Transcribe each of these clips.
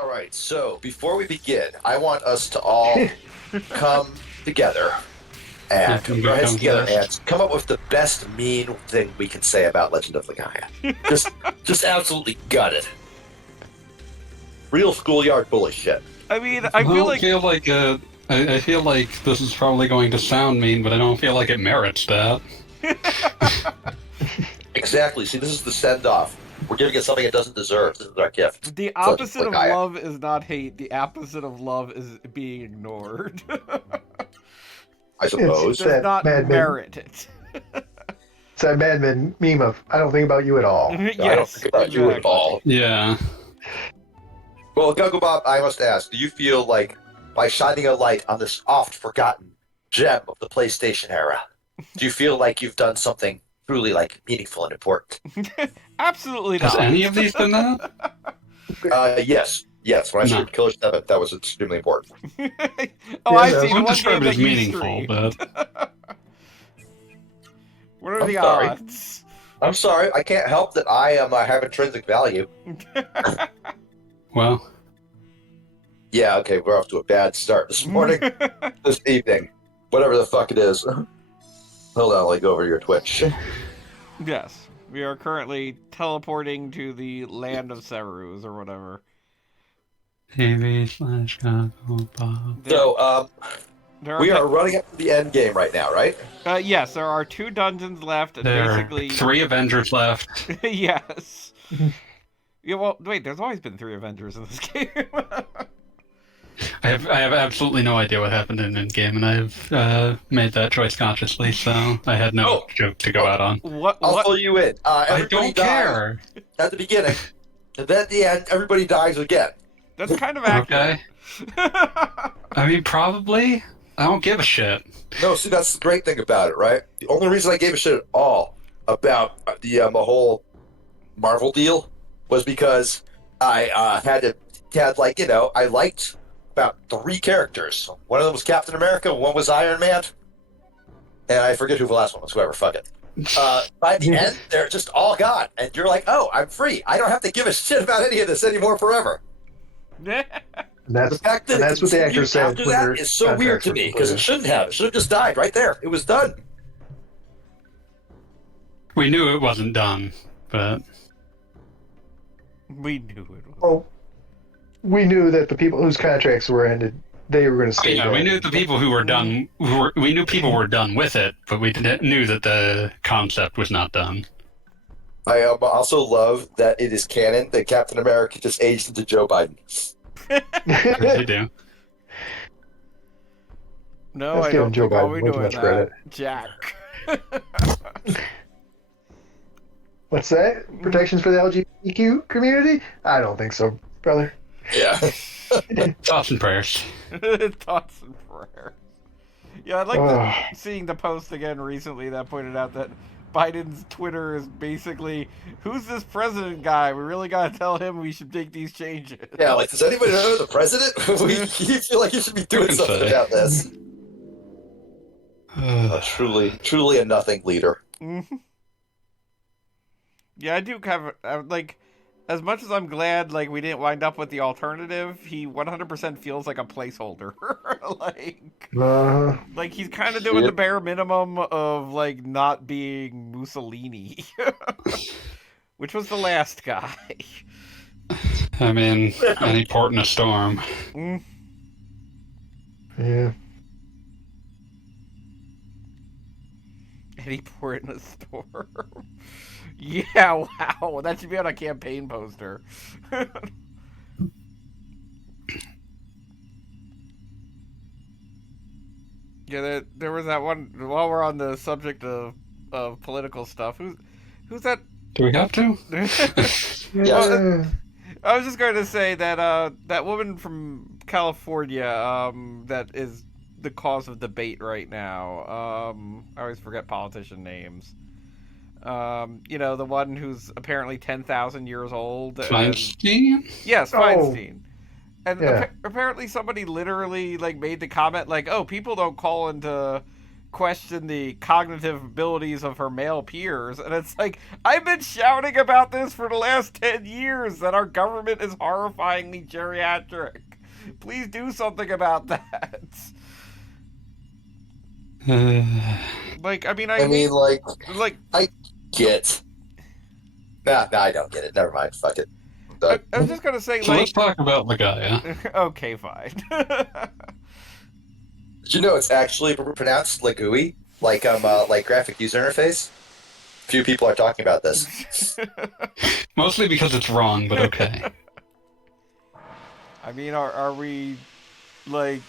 All right, so before we begin, I want us to all come together Yeah, and can put we our heads come to together this? and come up with the best mean thing we can say about Legend of Legaia. Just absolutely gut it. Real schoolyard bullshit. I mean, I I feel don't like feel like I feel like this is probably going to sound mean, but I don't feel like it merits that. Exactly. See, this is the send-off. We're giving it something it doesn't deserve. This is our gift. the It's Legend opposite of of Legaia. love is not hate. The opposite of love is being ignored. I suppose. It does not Mad Men. merit it. It's that Mad Men meme of "I don't think about you at all." I don't Yes, think about you at exactly. all. Yeah. Well, Guggle Bob, I must ask, do you feel like by shining a light on this oft-forgotten gem of the PlayStation era, do you feel like you've done something truly like meaningful and important? Absolutely Has not. any of these done that? Yes. Yes, when I No. streamed Killer 7, that was extremely important. Oh, I Yeah, see. I The wouldn't one describe game it as that you meaningful, streamed. but What are I'm the sorry. odds? I'm sorry, I can't help that I have intrinsic value. well, Yeah, okay, we're off to a bad start this morning, this evening, whatever the fuck it is. Hold on, let me go over to your Twitch. Yes, we are currently teleporting to the land of Cerus or whatever. TV/Gogglebop. So, There we are are running up to the end game right now, right? yes, there are 2 dungeons left, and There basically are 3 Avengers left. yes. Yeah, well, wait. There's always been 3 Avengers in this game. I have absolutely no idea what happened in game, and I've made that choice consciously, so I had no joke to go out on. What? I'll What? fill you in. I Everybody don't dies care. at the beginning, and then at the end, everybody dies again. That's kind of accurate. Okay. I mean, probably. I don't give a shit. No, see, that's the great thing about it, right? The only reason I gave a shit at all about the whole Marvel deal was because I I liked about 3 characters. One of them was Captain America, one was Iron Man, and I forget who the last one was. Whoever, fuck it. By the end, they're just all gone, and you're like, "Oh, I'm free. I don't have to give a shit about any of this anymore forever." And The that's fact that and that's what the actor said. after when that their is so weird contracts to were me because it completed. shouldn't have. It should have just died right there. It was done. We knew it wasn't done, but We knew it was. Oh, we knew that the people whose contracts were ended, they were going to stay. yeah, we dead. knew the people who were done. We knew people were done with it, but we knew that the concept was not done. I also love that it is canon that Captain America just aged into Joe Biden. They do. No, Let's I give don't Joe think I'll Biden be way too doing much that, credit. Jack. What's that? Protections for the LGBTQ community? I don't think so, brother. Yeah. Thoughts and prayers. Thoughts and prayers. Yeah, I like Ugh. seeing the post again recently that pointed out that Biden's Twitter is basically, "Who's this president guy? We really gotta tell him we should make these changes." Yeah, like, does anybody know the president? You feel like you should be doing something about this. Truly a nothing leader. Mhm. Yeah, I do kind of like. As much as I'm glad, like, we didn't wind up with the alternative, he 100% feels like a placeholder. Like he's kind of doing the bare minimum of, like, not being Mussolini. Which was the last guy. I mean, any port in a storm. Mm. Yeah. Any port in a storm. Yeah, wow. That should be on a campaign poster. Yeah, there was that one. While we're on the subject of political stuff, who's that? Do we have to? Yeah. I was just going to say that that woman from California that is the cause of debate right now. I always forget politician names. The one who's apparently 10,000 years old. Feinstein? Yes, Feinstein. And Yeah. apparently somebody literally, like, made the comment, like, "Oh, people don't call into question the cognitive abilities of her male peers. And it's like, I've been shouting about this for the last 10 years, that our government is horrifyingly geriatric. Please do something about that. Like, I mean, I get. Nah, I don't get it. Never mind. Fuck it. I was just gonna say, So let's talk about Legaia. Okay, fine. Did you know it's actually pronounced Legui, like graphic user interface? Few people are talking about this. Mostly because it's wrong, but okay. I mean, are we like?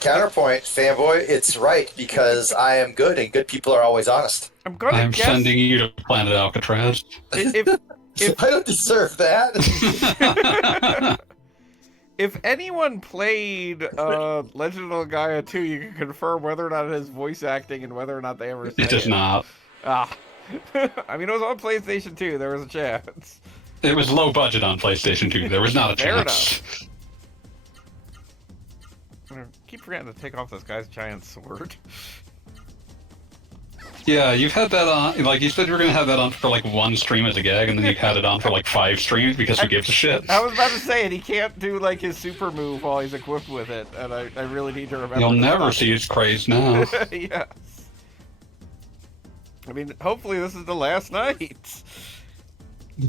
Counterpoint, fanboy. It's right because I am good, and good people are always honest. I'm gonna I'm guess sending you to planet Alcatraz. if I don't deserve that. if anyone played Legend of Legaia 2, you can confirm whether or not it has voice acting and whether or not they ever say It does not. Ah. I mean, it was on PlayStation 2. There was a chance. It was low budget on PlayStation 2. There was not a Fair chance. I keep forgetting to take off this guy's giant sword. Yeah, you've had that on, like you said you were going to have that on for like one stream as a gag, and then you've had it on for like 5 streams because who gives a shit? I was about to say it, he can't do like his super move while he's equipped with it, and I really need to remember. You'll never stop. see his craze now. Yes. I mean, hopefully this is the last night.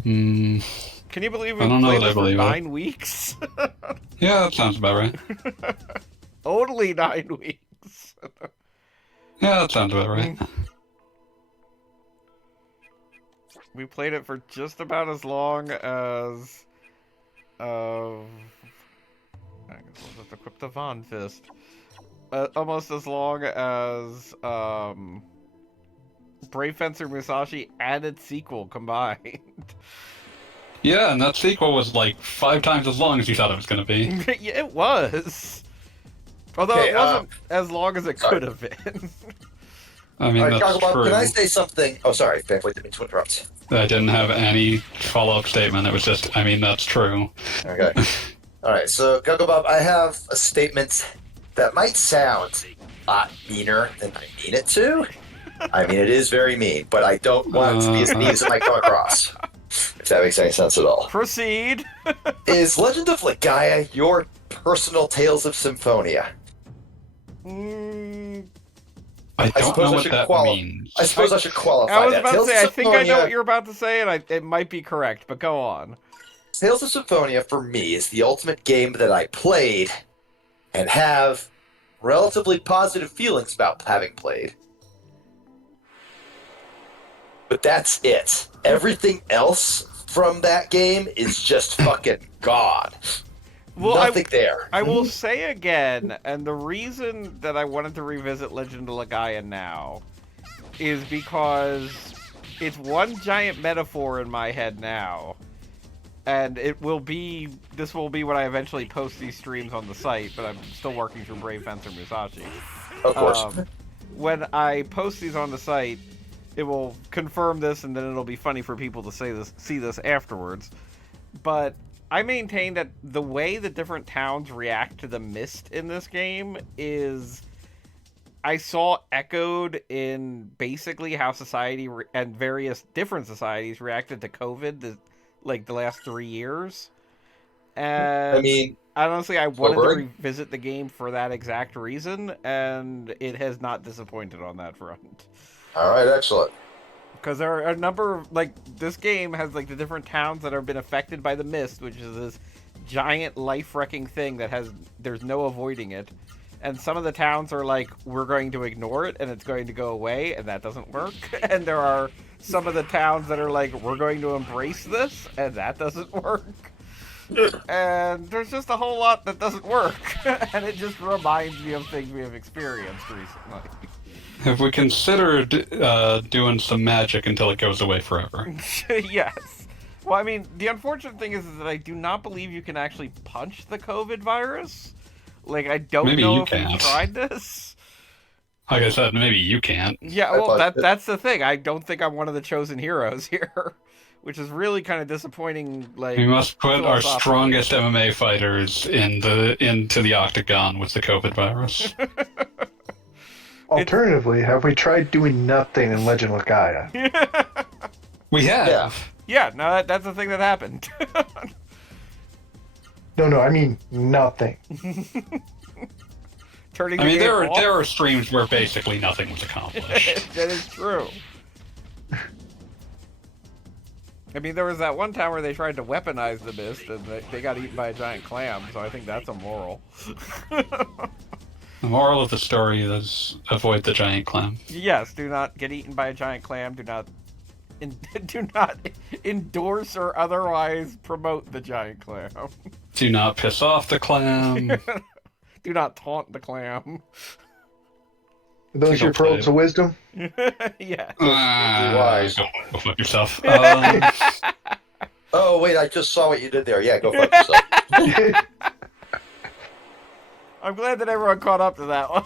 Hmm. Can you believe I we don't know played that I this for believe it. 9 weeks? Yeah, that sounds about right. Only 9 weeks. Yeah, that sounds about right. We played it for just about as long as I guess we'll just equip the Von Fist. Almost as long as Brave Fencer Musashi and its sequel combined. Yeah, and that sequel was like 5 times as long as you thought it was going to be. Yeah, it was. Although it wasn't as long as it could have been. I mean, that's true. Can I say something? Oh, sorry, fanboy, didn't mean to interrupt. I didn't have any follow-up statement. It was just, I mean, that's true. Okay. All right, so Guggle Bob, I have a statement that might sound a lot meaner than I mean it to. I mean, it is very mean, but I don't want it to be as mean as it might come across. If that makes any sense at all. Proceed. Is Legend of Legaia your personal Tales of Symphonia? I don't know what that qualify. means. I suppose I should qualify I was that. about to Tales say, I of think I know Symphonia- what you're about to say, and it might be correct, but go on. Tales of Symphonia, for me, is the ultimate game that I played and have relatively positive feelings about having played. But that's it. Everything else from that game is just fucking gone. Well, Nothing there. I will say again, and the reason that I wanted to revisit Legend of Legaia now is because it's one giant metaphor in my head now. And this will be when I eventually post these streams on the site, but I'm still working through Brave Fencer Musashi. Of course. When I post these on the site, it will confirm this, and then it'll be funny for people to see this afterwards. But I maintain that the way the different towns react to the mist in this game is I saw echoed in basically how society and various different societies reacted to COVID the last 3 years. And I mean, honestly, I wanted to revisit the game for that exact reason, and it has not disappointed on that front. all right, excellent. Because there are a number of, this game has, the different towns that have been affected by the mist, which is this giant life-wrecking thing that there's no avoiding it. And some of the towns are we're going to ignore it, and it's going to go away, and that doesn't work. And there are some of the towns that are we're going to embrace this, and that doesn't work. And there's just a whole lot that doesn't work. And it just reminds me of things we have experienced recently. Have we considered doing some magic until it goes away forever? Yes. Well, I mean, the unfortunate thing is that I do not believe you can actually punch the COVID virus. I don't Maybe know you if can't. we've tried this. Like I said, maybe you can't. Yeah, well, that's the thing. I don't think I'm one of the chosen heroes here, which is really kind of disappointing. We must put our strongest MMA fighters into the octagon with the COVID virus. Alternatively, have we tried doing nothing in Legend of Legaia? We have. Yeah. Yeah, no, that's the thing that happened. No, I mean nothing. Turning I mean, the game off. there are streams where basically nothing was accomplished. That is true. I mean, there was that one time where they tried to weaponize the mist, and they got eaten by a giant clam, so I think that's immoral. The moral of the story is avoid the giant clam. Yes, do not get eaten by a giant clam. Do not endorse or otherwise promote the giant clam. Do not piss off the clam. Do not taunt the clam. Are those your pearls of wisdom? Yeah. Wise. Go fuck yourself. Oh, wait, I just saw what you did there. Yeah, go fuck yourself. I'm glad that everyone caught up to that one.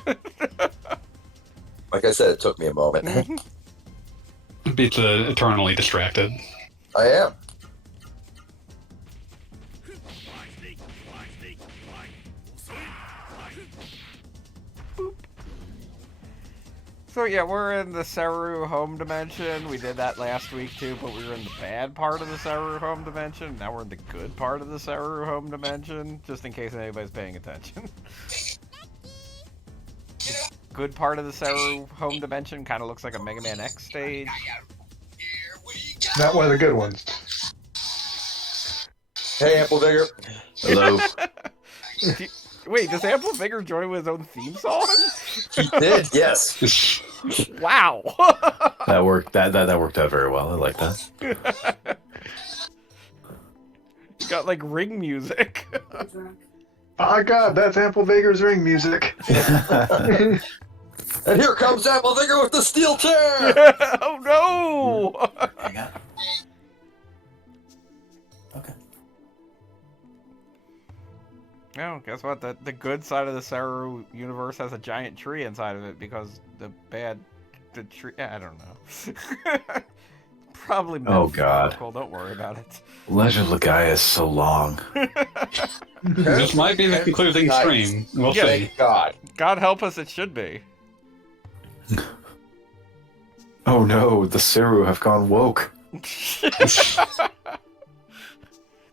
Like I said, it took me a moment. Beats eternally distracted. I am. So yeah, we're in the Saru home dimension. We did that last week too, but we were in the bad part of the Saru home dimension. Now we're in the good part of the Saru home dimension, just in case anybody's paying attention. The good part of the Saru home dimension kind of looks like a Mega Man X stage. Not one of the good ones. Hey, Ample Vigor. Hello. Wait, does Ample Vigor join with his own theme song? He did, yes. Wow. That worked. That worked out very well. I like that. Got like ring music. Oh God, that's Ample Vigor's ring music. And here comes Ample Vigor with the steel chair. Oh no! Hang on. Okay. No, guess what? The good side of the Saru universe has a giant tree inside of it because the tree. I don't know. Probably Oh, God. metaphorical. Don't worry about it. Legend of Legaia is so long. This might be the concluding Nice. stream. We'll Yeah. see. Thank God. God help us, it should be. Oh no, the Seru have gone woke.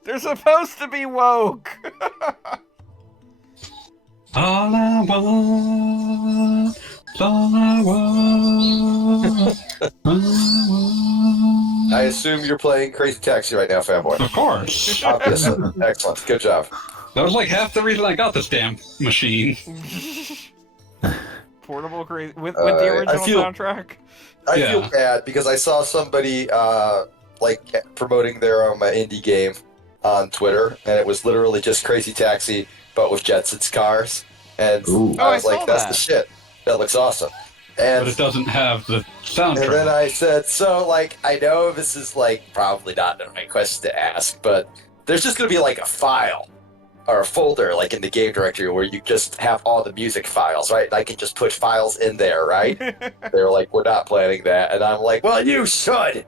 They're supposed to be woke. All I want, all I want, all I want. I assume you're playing Crazy Taxi right now, fanboy. Of course. Obviously. Excellent. Good job. That was like half the reason I got this damn machine. Portable crazy with the original soundtrack. I Yeah. feel bad because I saw somebody like promoting their indie game on Twitter, and it was literally just Crazy Taxi, but with Jetsons cars. And Ooh. Oh, I I was like, saw "That's that. the shit. That looks awesome." But And it doesn't have the and then soundtrack. I said, "So, like, I know this is like probably not the right question to ask, but there's just gonna be like a file." Or a folder like in the game directory where you just have all the music files, right? And I can just put files in there, right? They're like, we're not planning that, and I'm like, well, you should.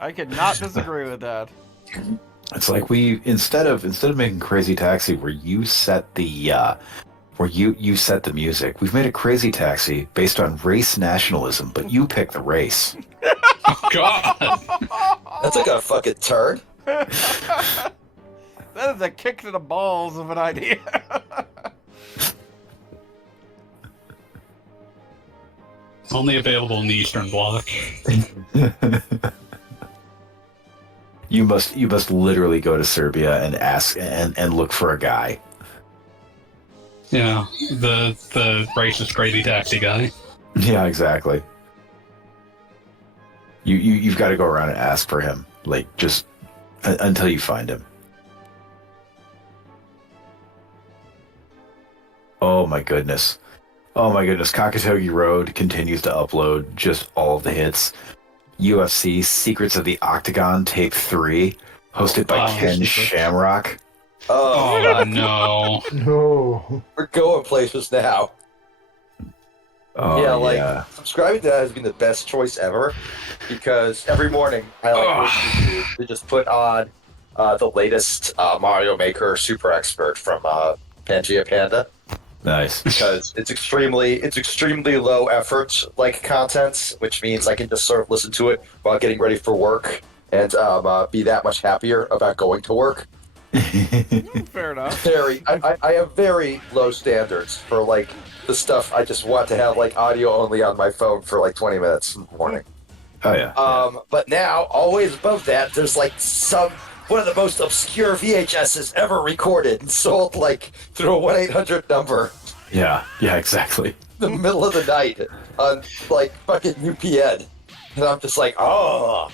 I could not disagree with that. It's like we instead of making Crazy Taxi where you set the you set the music, we've made a Crazy Taxi based on race nationalism, but you pick the race. Oh, God! That's like a fucking turn. That is a kick to the balls of an idea. Only available in the Eastern Bloc. You must literally go to Serbia and ask and look for a guy. Yeah, the racist crazy taxi guy. Yeah, exactly. You've got to go around and ask for him, like just until you find him. Oh my goodness. Kakatogi Road continues to upload just all of the hits. UFC Secrets of the Octagon Tape 3, hosted by Oh, Ken shit. Shamrock. Oh, Oh, no. No. we're going places now. Oh, yeah, like subscribing to that has been the best choice ever because every morning I like go to YouTube to just put on the latest Mario Maker Super Expert from Pangea Panda. Nice. because it's extremely low effort like content, which means I can just sort of listen to it while getting ready for work and be that much happier about going to work. Fair enough. I have very low standards for like the stuff I just want to have like audio only on my phone for like 20 minutes in the morning. Oh yeah. But now, always above that, there's like one of the most obscure VHSs ever recorded and sold like through a 1-800 number Yeah. Yeah. Exactly. in the middle of the night on like fucking UPN. And I'm just like, oh.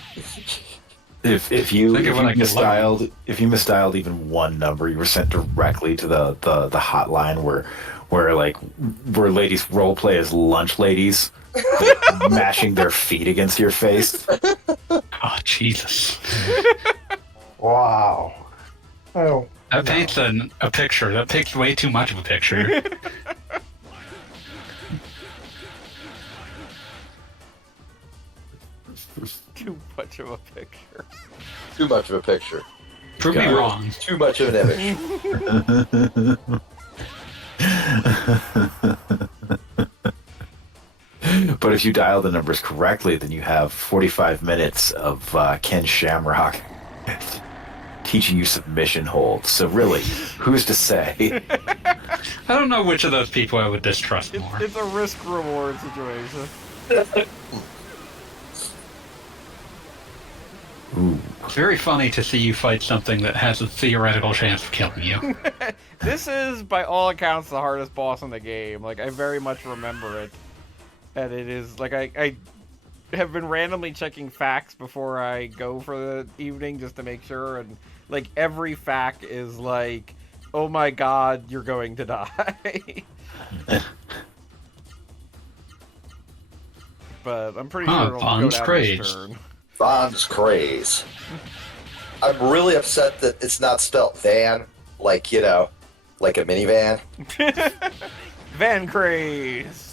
If you Think of when I get misdialed even one number, you were sent directly to the hotline where ladies role play as lunch ladies, like, mashing their feet against your face. Oh, Jesus. Wow. I don't. That paints a picture. That paints way too much of a picture. Too much of a picture. Too much of a picture. Prove me Got it. wrong. Too much of an image. But if you dial the numbers correctly, then you have 45 minutes of Ken Shamrock teaching you submission holds. So really, who's to say? I don't know which of those people I would distrust more. It's a risk-reward situation. Ooh. It's very funny to see you fight something that has a theoretical chance of killing you. This is, by all accounts, the hardest boss in the game. Like, I very much remember it. And it is, like, I have been randomly checking facts before I go for the evening just to make sure. And, like, every fact is like, oh my god, you're going to die. But I'm pretty sure it'll go Bond's down craze. this turn. Bond's craze. I'm really upset that it's not spelled van, like, you know, like a minivan. Van Craze.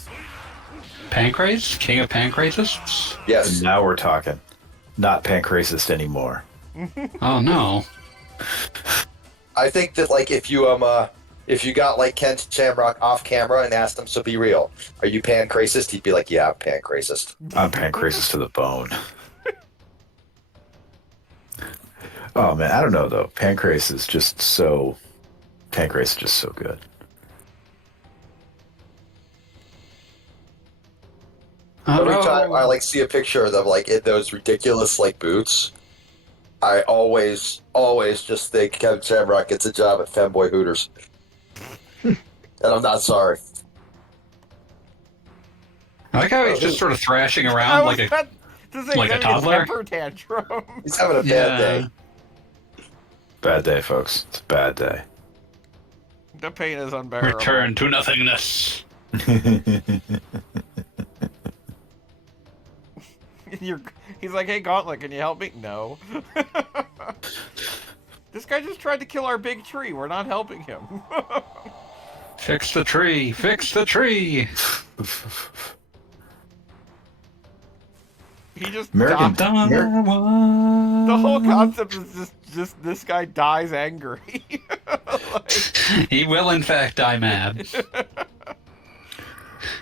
Pancrase? King of Pancrasists? Yes. Now we're talking. Not pancrasist anymore. Oh no. I think that, like, if you got, like, Ken Shamrock off camera and asked him, so be real, are you pancrasist? He'd be like, yeah, I'm pancrasist. I'm pancrasist to the bone. Oh man, I don't know though. Pancrase is just so good. Oh, Every no. time I, like, see a picture of them, like, in those ridiculous, like, boots, I always just think Ken Shamrock gets a job at Femboy Hooters. And I'm not sorry. I like how he's just sort of thrashing I around was like a. about to say, like a he's having toddler? temper tantrum. He's having a bad Yeah. day. Bad day, folks. It's a bad day. The pain is unbearable. Return to nothingness. He's like, hey, Gauntlet, can you help me? No. This guy just tried to kill our big tree. We're not helping him. Fix the tree. Fix the tree. He just American died. The whole concept is just this guy dies angry. Like, He will in fact die mad.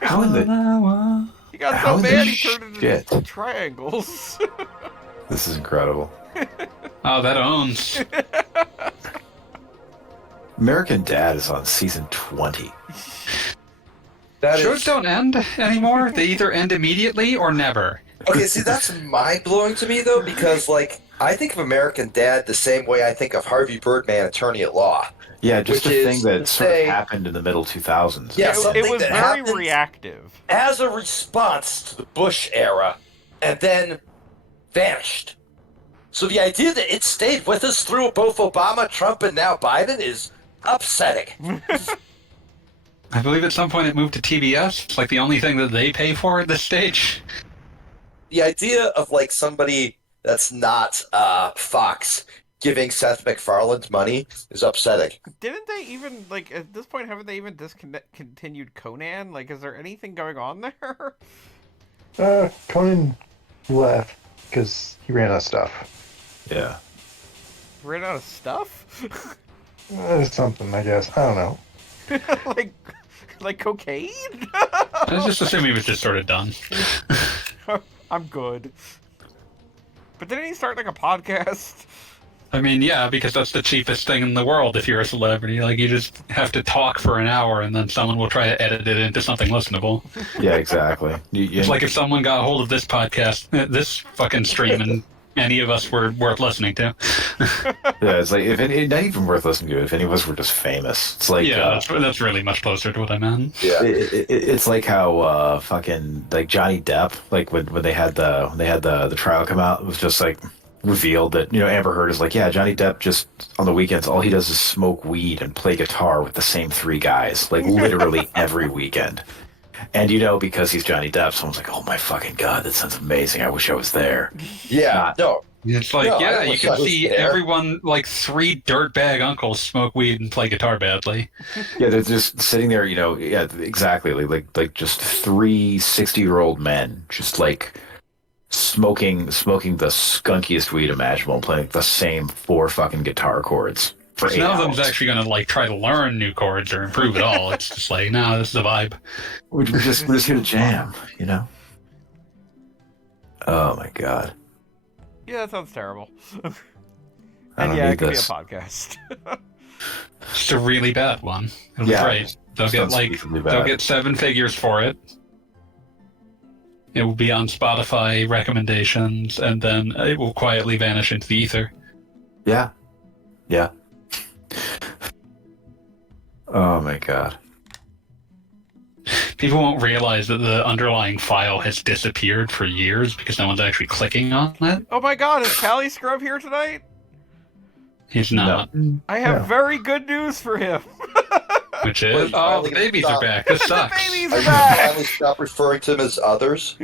How in the he got How so the mad he turned shit? into triangles. This is incredible. Oh, that owns. American Dad is on season 20. That Shows is don't end anymore. They either end immediately or never. okay. See, that's mind blowing to me though, because like I think of American Dad the same way I think of Harvey Birdman, Attorney at Law. Yeah, just Which a is thing to that sort of say- happened in the middle 2000s. Yeah, it something was that very happened reactive. as a response to the Bush era, and then vanished. So the idea that it stayed with us through both Obama, Trump, and now Biden is upsetting. I believe at some point it moved to TBS. It's like the only thing that they pay for at this stage. The idea of like somebody that's not Fox giving Seth MacFarlane money is upsetting. Didn't they even, like, at this point, haven't they even discontinued Conan? Like, is there anything going on there? Conan left because he ran out of stuff. Yeah. Ran out of stuff? Something, I guess. I don't know. Like, Like cocaine? I was just assuming he was just sort of done. I'm good. But didn't he start like a podcast? I mean, yeah, because that's the cheapest thing in the world if you're a celebrity. Like, you just have to talk for an hour and then someone will try to edit it into something listenable. Yeah, exactly. It's like if someone got a hold of this podcast, this fucking stream, and any of us were worth listening to. Yeah, it's like if not even worth listening to. If any of us were just famous, it's like Yeah, that's really much closer to what I meant. Yeah. it's like how fucking like Johnny Depp, like when they had the trial come out, it was just like revealed that Amber Heard is like, yeah, Johnny Depp just on the weekends all he does is smoke weed and play guitar with the same 3 guys, like literally every weekend. And because he's Johnny Depp, someone's like, oh my fucking god, that sounds amazing. I wish I was there. Yeah. No. It's like, No, yeah, I you wish can I was see there. everyone, like 3 dirtbag uncles smoke weed and play guitar badly. Yeah, they're just sitting there, yeah, exactly, like just 3 60-year-old men just like smoking the skunkiest weed imaginable, playing the same 4 fucking guitar chords for 8 None of hours. them's actually going to like try to learn new chords or improve at all. It's just like, no, this is a vibe. We're just here to jam, Oh my god. Yeah, that sounds terrible. I And don't yeah, it need could this. be a podcast. Just a really bad one. It'll Yeah. be great. They'll get Sounds really bad. they'll get 7 figures for it. It will be on Spotify recommendations, and then it will quietly vanish into the ether. Yeah. Yeah. Oh my god. People won't realize that the underlying file has disappeared for years because no one's actually clicking on it. Oh my god, is Callie Scrub here tonight? He's not. I have Yeah. very good news for him. Which Wait, is, oh, finally the gonna babies stop. are back. This The sucks. babies Are are you back! finally stop referring to him as others?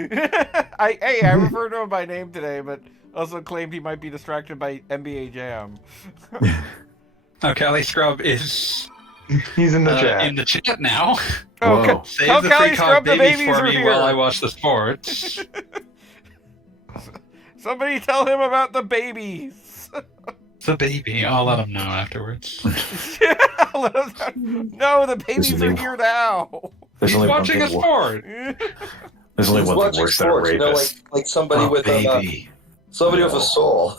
I referred to him by name today, but also claimed he might be distracted by NBA Jam. Oh, Callie Scrub is He's in the chat. in the chat now. Oh, Whoa. Save tell the Callie precog Scrub the babies babies for are me here. while I watch the sports. Somebody tell him about the babies. The baby. I'll let him know afterwards. Let us no, the babies are here now. There's He's only one watching a thing, sport. there's only He's one thing watching worse than a sports, rapist. like somebody Oh, with baby. somebody No. with a soul.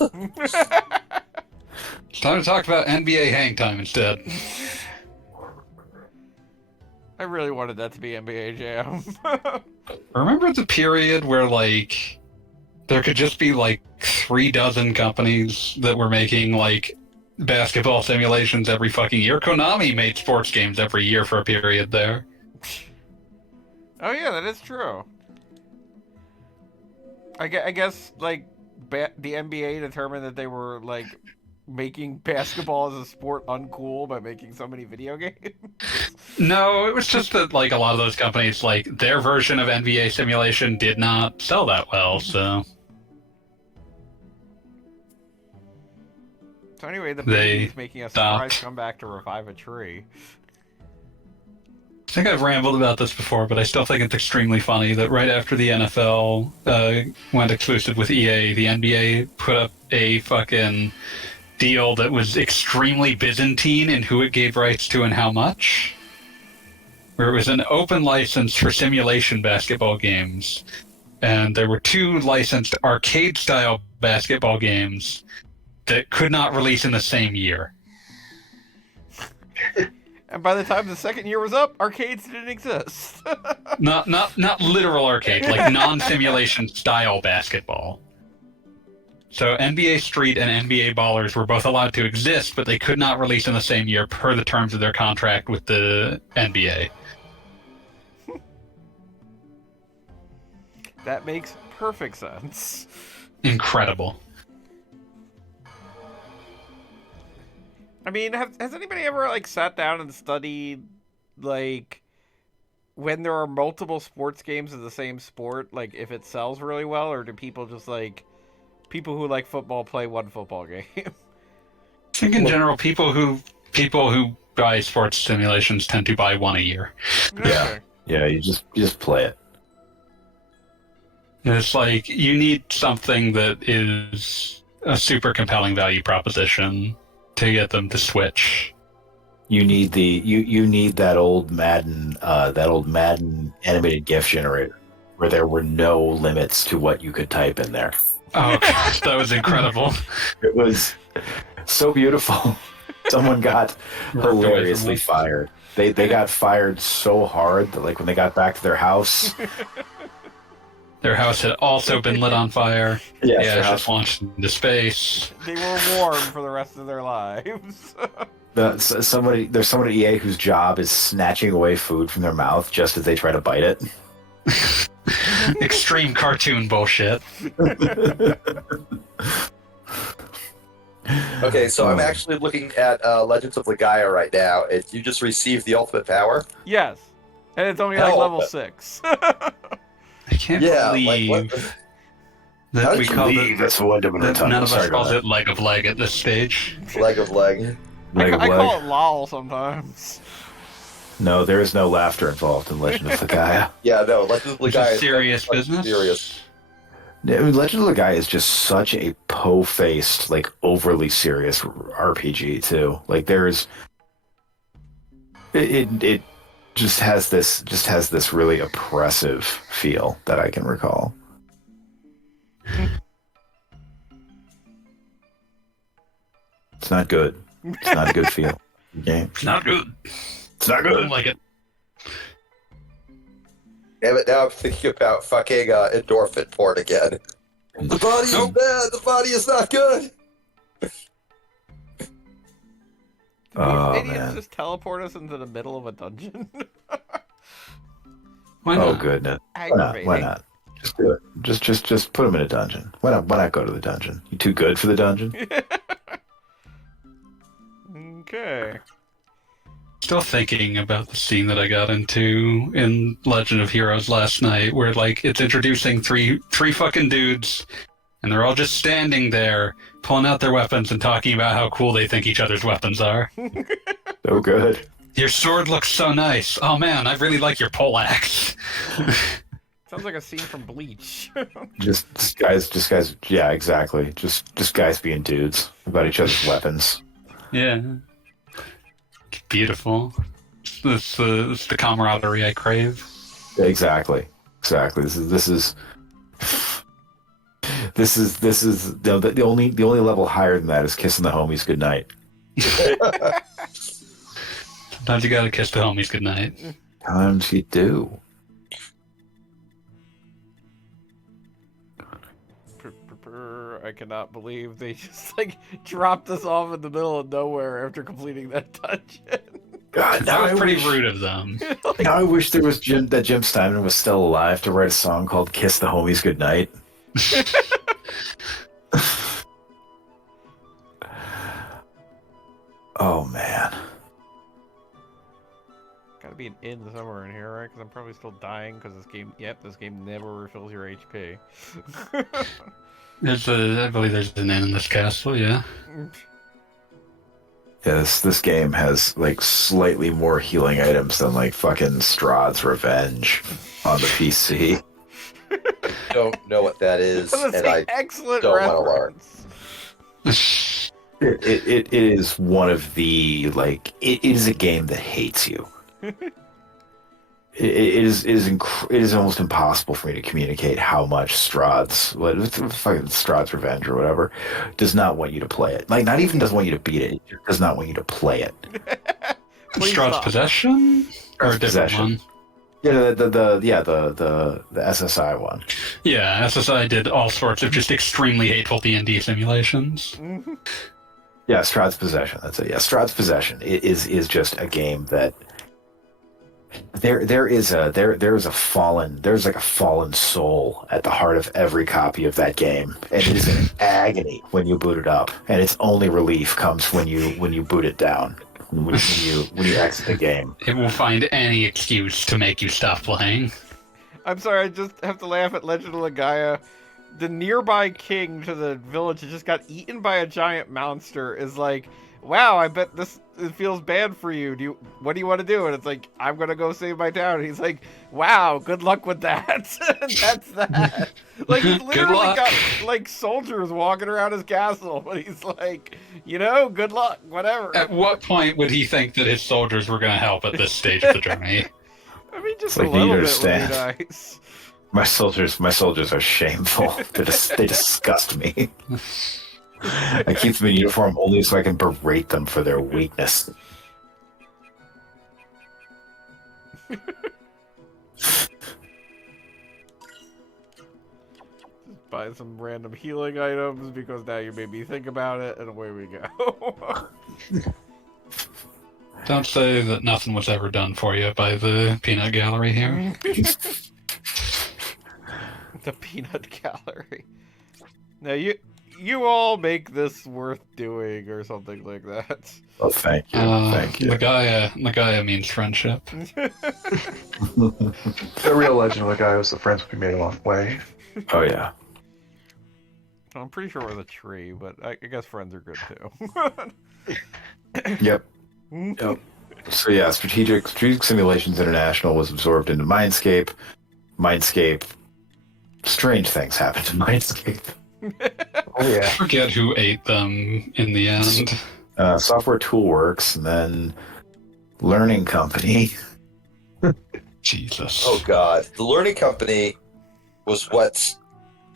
It's time to talk about NBA hang time instead. I really wanted that to be NBA Jam. Remember the period where, like, there could just be, like, 36 companies that were making, like, basketball simulations every fucking year? Konami made sports games every year for a period there. Oh yeah, that is true. I guess like the NBA determined that they were like making basketball as a sport uncool by making so many video games. No, it was just that, like, a lot of those companies, like, their version of NBA simulation did not sell that well, so... So anyway, the They baby's making a stopped. surprise comeback to revive a tree. I think I've rambled about this before, but I still think it's extremely funny that right after the NFL went exclusive with EA, the NBA put up a fucking deal that was extremely Byzantine in who it gave rights to and how much. Where it was an open license for simulation basketball games, and there were 2 licensed arcade-style basketball games that could not release in the same year. And by the time the second year was up, arcades didn't exist. Not literal arcade, like non-simulation style basketball. So NBA Street and NBA Ballers were both allowed to exist, but they could not release in the same year per the terms of their contract with the NBA. That makes perfect sense. Incredible. I mean, has anybody ever like sat down and studied like when there are multiple sports games of the same sport, like if it sells really well, or do people just like people who like football play one football game? I think in general, people who buy sports simulations tend to buy one a year. Okay. Yeah, you just play it. It's like you need something that is a super compelling value proposition to get them to switch. You need you need that old Madden animated GIF generator where there were no limits to what you could type in there. Oh gosh, that was incredible. It was so beautiful. Someone got Ripped away from hilariously us. fired. They got fired so hard that like when they got back to their house, Their house had also been lit on fire. yes, Yeah, their it's house just launched into space. They were warm for the rest of their lives. there's someone at EA whose job is snatching away food from their mouth just as they try to bite it. Extreme cartoon bullshit. Okay, so I'm actually looking at Legends of Legaia right now, and you just received the ultimate power. Yes. And it's only like Hell, level but- 6. I can't Yeah, like believe what? How that did we you called Leave, it. that's what I'm That none of us Sorry, go calls ahead. it leg of leg at this stage. Leg of leg. Leg of I leg. call it LOL sometimes. No, there is no laughter involved in Legend of Legaia. Yeah, no, Legends of Which Legaia is serious fucking business. serious. I mean, Legend of Legaia is just such a po-faced, like overly serious RPG too. Like there's, it just has this really oppressive feel that I can recall. It's not good. It's not a good feel. Okay, It's not good. it's not I don't good. like it. Damn it, now I'm thinking about fucking endorphin porn again. The body is Nope. bad, the body is not good. Did Oh, these idiots man. just teleport us into the middle of a dungeon? Why Oh not? goodness. Why not? Aggravating. Why not? Just do it. Just put him in a dungeon. Why not go to the dungeon? You too good for the dungeon? Okay. Still thinking about the scene that I got into in Legend of Heroes last night, where like it's introducing three fucking dudes, and they're all just standing there, pulling out their weapons and talking about how cool they think each other's weapons are. So good. Your sword looks so nice. Oh man, I really like your poleaxe. Sounds like a scene from Bleach. Just guys. Yeah, exactly. Just guys being dudes about each other's weapons. Yeah. Beautiful. It's the camaraderie I crave. Exactly. This is the only level higher than that is kissing the homies goodnight. Sometimes you gotta kiss the homies goodnight. Times you do. I cannot believe they just like dropped us off in the middle of nowhere after completing that dungeon. God, That was pretty wish, rude of them. now I wish there was Jim Steinman was still alive to write a song called "Kiss the Homies Goodnight." Oh man. Gotta be an inn somewhere in here, right? Because I'm probably still dying because this game. Yep, this game never refills your HP. I believe there's an inn in this castle, yeah. Yes, this game has like slightly more healing items than like fucking Strahd's Revenge on the PC. Don't know what that is, That's and I excellent don't wanna learn. reference. It is one of the like it is a game that hates you. It is almost impossible for me to communicate how much Strahd's Revenge or whatever does not want you to play it. Like not even doesn't want you to beat it. It just does not want you to play it. Please Strahd's stop. Possession? Or a different Possession. one? Yeah, the SSI one. Yeah, SSI did all sorts of just extremely hateful D&D simulations. Yeah, Strahd's Possession. That's it. Yeah, Strahd's Possession is just a game that there's like a fallen soul at the heart of every copy of that game, and it is in agony when you boot it up, and its only relief comes when you boot it down, when you exit the game. It will find any excuse to make you stop playing. I'm sorry, I just have to laugh at Legend of Legaia. The nearby king to the village that just got eaten by a giant monster is like, wow, I bet it feels bad for you. What do you want to do? And it's like, I'm gonna go save my town. And he's like, wow, good luck with that. And that's that. Like he's Good literally luck. got like soldiers walking around his castle, but he's like, good luck, whatever. At what point would he think that his soldiers were going to help at this stage of the journey? I mean, just It's like, a little you bit would be understand. nice. My soldiers are shameful. They disgust me. I keep them in uniform only so I can berate them for their weakness. Buy some random healing items because now you made me think about it, and away we go. Don't say that nothing was ever done for you by the peanut gallery here. The peanut gallery. Now you all make this worth doing, or something like that. Oh, thank you. Thank you. Legaia means friendship. The real Legend of Legaia was the friends we made along the way. Oh, yeah. I'm pretty sure we're the tree, but I guess friends are good too. Yep. So yeah, Strategic Simulations International was absorbed into Mindscape. Strange things happened to Mindscape. Oh yeah. Forget who ate them in the end. Software Toolworks, and then Learning Company. Jesus. Oh God, the Learning Company was what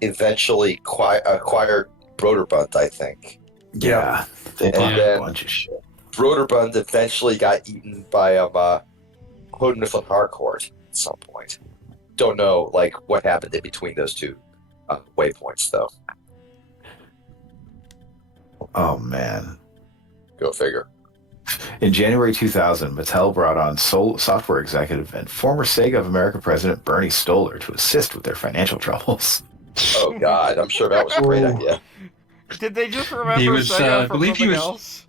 eventually acquired Broderbund, I think. Yeah, they And bought a then bunch of shit. Broderbund eventually got eaten by Hodenif Harcourt at some point. Don't know what happened in between those two waypoints, though. Oh man. Go figure. In January 2000, Mattel brought on software executive and former Sega of America president Bernie Stoller to assist with their financial troubles. Oh God, I'm sure that was a great Ooh. idea. Did they just remember He was, Sega I from believe he something was- else?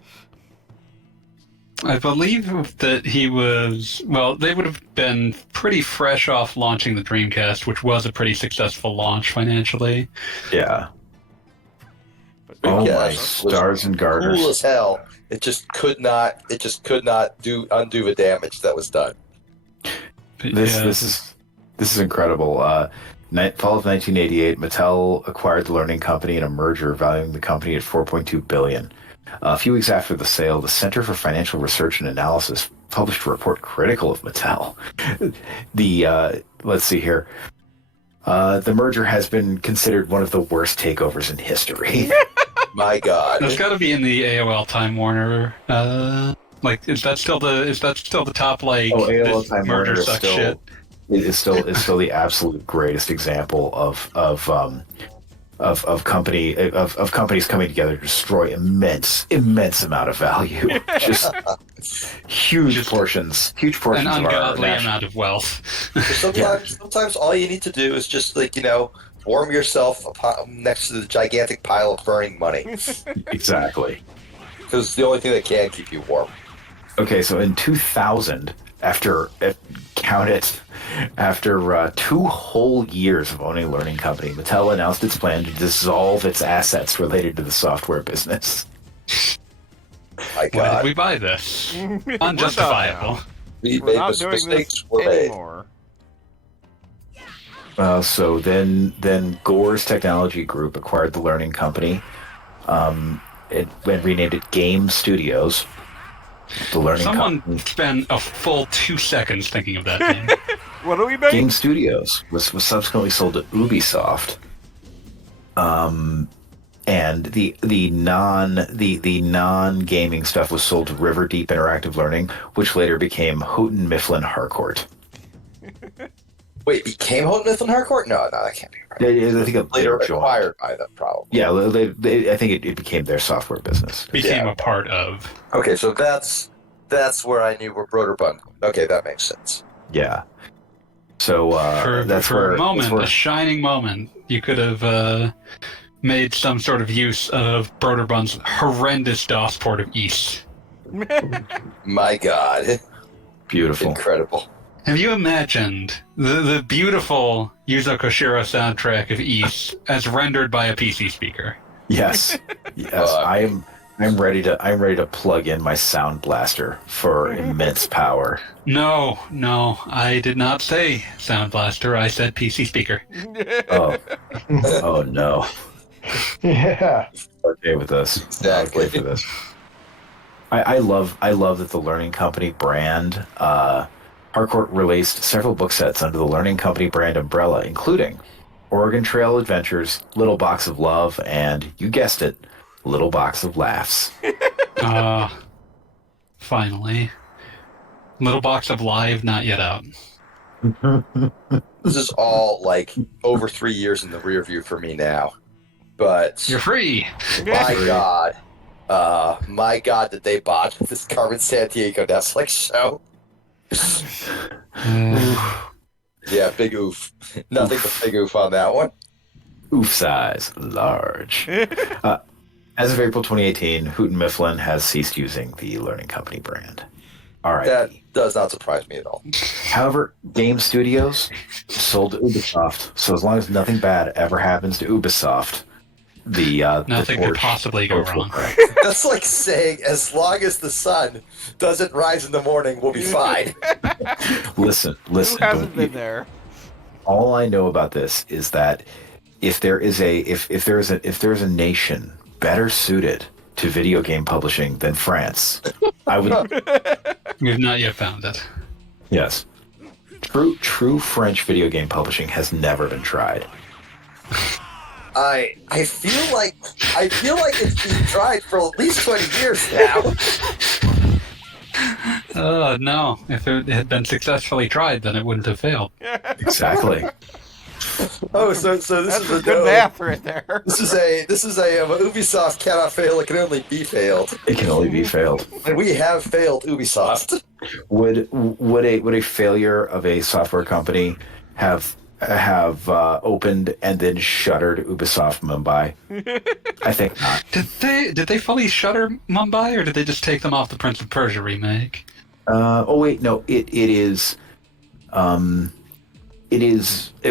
I believe that he was, well, they would have been pretty fresh off launching the Dreamcast, which was a pretty successful launch financially. Yeah. But Oh Yeah, my it was stars and garters. Cool as hell. It just could not undo the damage that was done. But This is incredible. Fall of 1988, Mattel acquired the Learning Company in a merger valuing the company at $4.2 billion. A few weeks after the sale, the Center for Financial Research and Analysis published a report critical of Mattel. Let's see here. The merger has been considered one of the worst takeovers in history. My God. That's got to be in the AOL Time Warner. Is that still the top AOL this Time merger Warner is sucks still shit? is still the absolute greatest example of companies coming together to destroy immense amount of value. Just huge portions An of our ungodly national. amount of wealth. Sometimes all you need to do is just warm yourself next to the gigantic pile of burning money, Exactly. because it's the only thing that can keep you warm. Okay, so in 2000, after 2 whole years of owning Learning Company, Mattel announced its plan to dissolve its assets related to the software business. My Why did God, we buy this? We're done Unjustifiable. now. we We're made not doing mistakes. this Were made. anymore. So then Gore's Technology Group acquired the Learning Company. It renamed it Game Studios. The Learning Someone Company. spent a full 2 seconds thinking of that name. What do we make? Game Studios was subsequently sold to Ubisoft. And the non gaming stuff was sold to River Deep Interactive Learning, which later became Houghton Mifflin Harcourt. Wait, became Houghton Mifflin Harcourt? No, that can't be right. I think it Later joined. acquired by them, probably. Yeah, I think it became their software business. Became Yeah. a part of. Okay, so that's where I knew where Broderbund. Okay, that makes sense. Yeah. So For a moment, a shining moment, you could have made some sort of use of Broderbund's horrendous DOS port of East. My God, beautiful. incredible. Have you imagined the beautiful Yuzo Koshiro soundtrack of East as rendered by a PC speaker? Yes. Yes. I am I'm ready to plug in my sound blaster for immense power. No, I did not say Sound Blaster. I said PC speaker. Oh, oh no. Yeah. Okay with this. Exactly. Okay for this. I love that the Learning Company brand. Harcourt released several book sets under the Learning Company brand umbrella, including Oregon Trail Adventures, Little Box of Love, and you guessed it, Little Box of Laughs. Finally. Little Box of Live, not yet out. This is all like over 3 years in the rear view for me now. But You're free. my God, that they bought this Carmen Sandiego Netflix show. Yeah, big oof. Nothing but big oof on that one. Oof size, large. As of April 2018, Houghton Mifflin has ceased using the Learning Company brand. All right. That does not surprise me at all. However, Game Studios sold to Ubisoft, so as long as nothing bad ever happens to Ubisoft, Nothing could possibly go wrong. That's like saying, as long as the sun doesn't rise in the morning, we'll be fine. Listen. Who hasn't been there? All I know about this is that if there is a nation better suited to video game publishing than France, I would. We've not yet found it. Yes. True French video game publishing has never been tried. I feel like it's been tried for at least 20 years now. No. If it had been successfully tried, then it wouldn't have failed. Exactly. Oh, so this That's is a good math right there. This is a Ubisoft cannot fail. It can only be failed, It can only be failed. and we have failed Ubisoft. Would a failure of a software company have opened and then shuttered Ubisoft Mumbai? I think not. Did they fully shutter Mumbai, or did they just take them off the Prince of Persia remake? Oh wait, no. It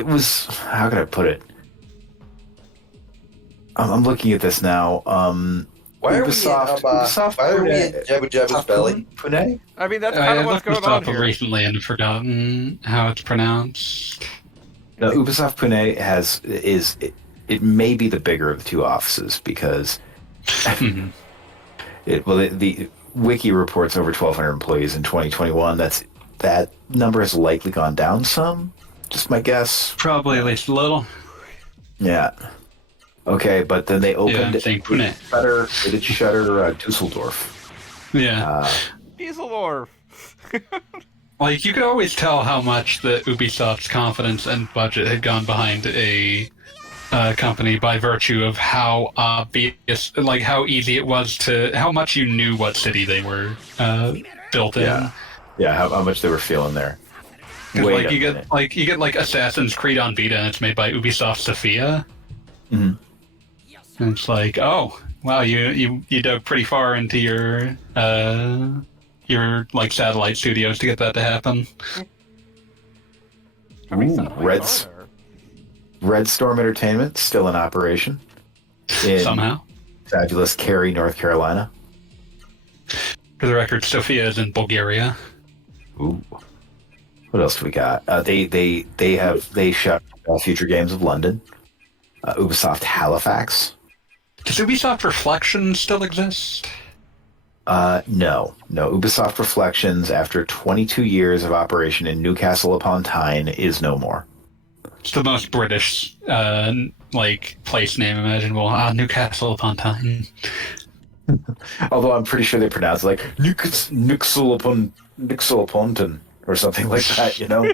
was. How can I put it? I'm looking at this now. Why are Ubisoft. why are we in Jabba Jabba's belly? Pune? I mean, that's kind of what's looked going on up here. recently and forgotten how it's pronounced. No, Ubisoft Pune it may be the bigger of the two offices because the wiki reports over 1,200 employees in 2021. That number has likely gone down some. Just my guess. Probably at least a little. Yeah. Okay, but then they opened. Yeah, think Pune. They did shutter Dusseldorf. Yeah. Dieseldorf. Like, you could always tell how much the Ubisoft's confidence and budget had gone behind a company by virtue of how obvious, like how easy it was how much you knew what city they were built in. Yeah, how much they were feeling there. 'Cause, Wait like, a you get like Assassin's Creed on Vita, and it's made by Ubisoft Sofia. Mhm. And it's like, oh, wow, you dug pretty far into your like satellite studios to get that to happen. Red Storm Entertainment still in operation in Somehow. fabulous Cary, North Carolina. For the record, Sofia is in Bulgaria. Ooh. What else do we got? They shut Future Games of London. Ubisoft Halifax. Does Ubisoft Reflections still exist? No. Ubisoft Reflections, after 22 years of operation in Newcastle upon Tyne, is no more. It's the most British, like, place name imaginable. Newcastle upon Tyne. Although I'm pretty sure they pronounce it like Nixel upon Tyne or something like that, you know?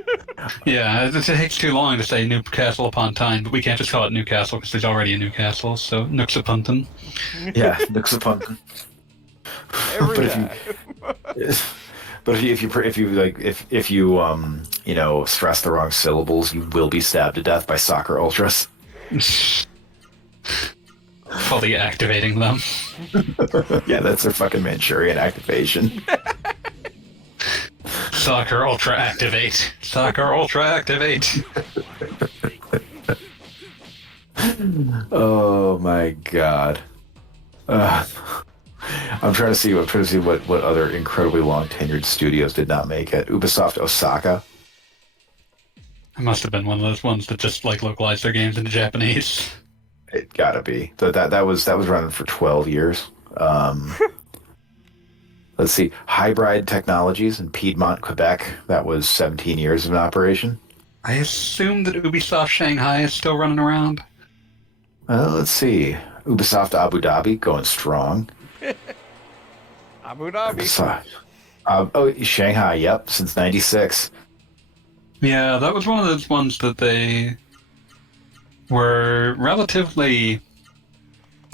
Yeah, it takes too long to say Newcastle upon Tyne, but we can't just call it Newcastle because there's already a Newcastle, so Nooks upon Tyne. Yeah, Nixel upon Tyne. But if you stress the wrong syllables, you will be stabbed to death by soccer ultras. Fully activating them. Yeah, that's their fucking Manchurian activation. Soccer Ultra Activate. Soccer Ultra Activate. Oh my god. I'm trying to see what other incredibly long tenured studios did not make it. Ubisoft Osaka. It must have been one of those ones that just like localized their games into Japanese. It gotta be. That was running for 12 years. Let's see. Hybrid Technologies in Piedmont, Quebec. That was 17 years of an operation. I assume that Ubisoft Shanghai is still running around. Let's see. Ubisoft Abu Dhabi going strong. Abu Dhabi. Ubisoft. Shanghai. Yep, since '96. Yeah, that was one of those ones that they were relatively.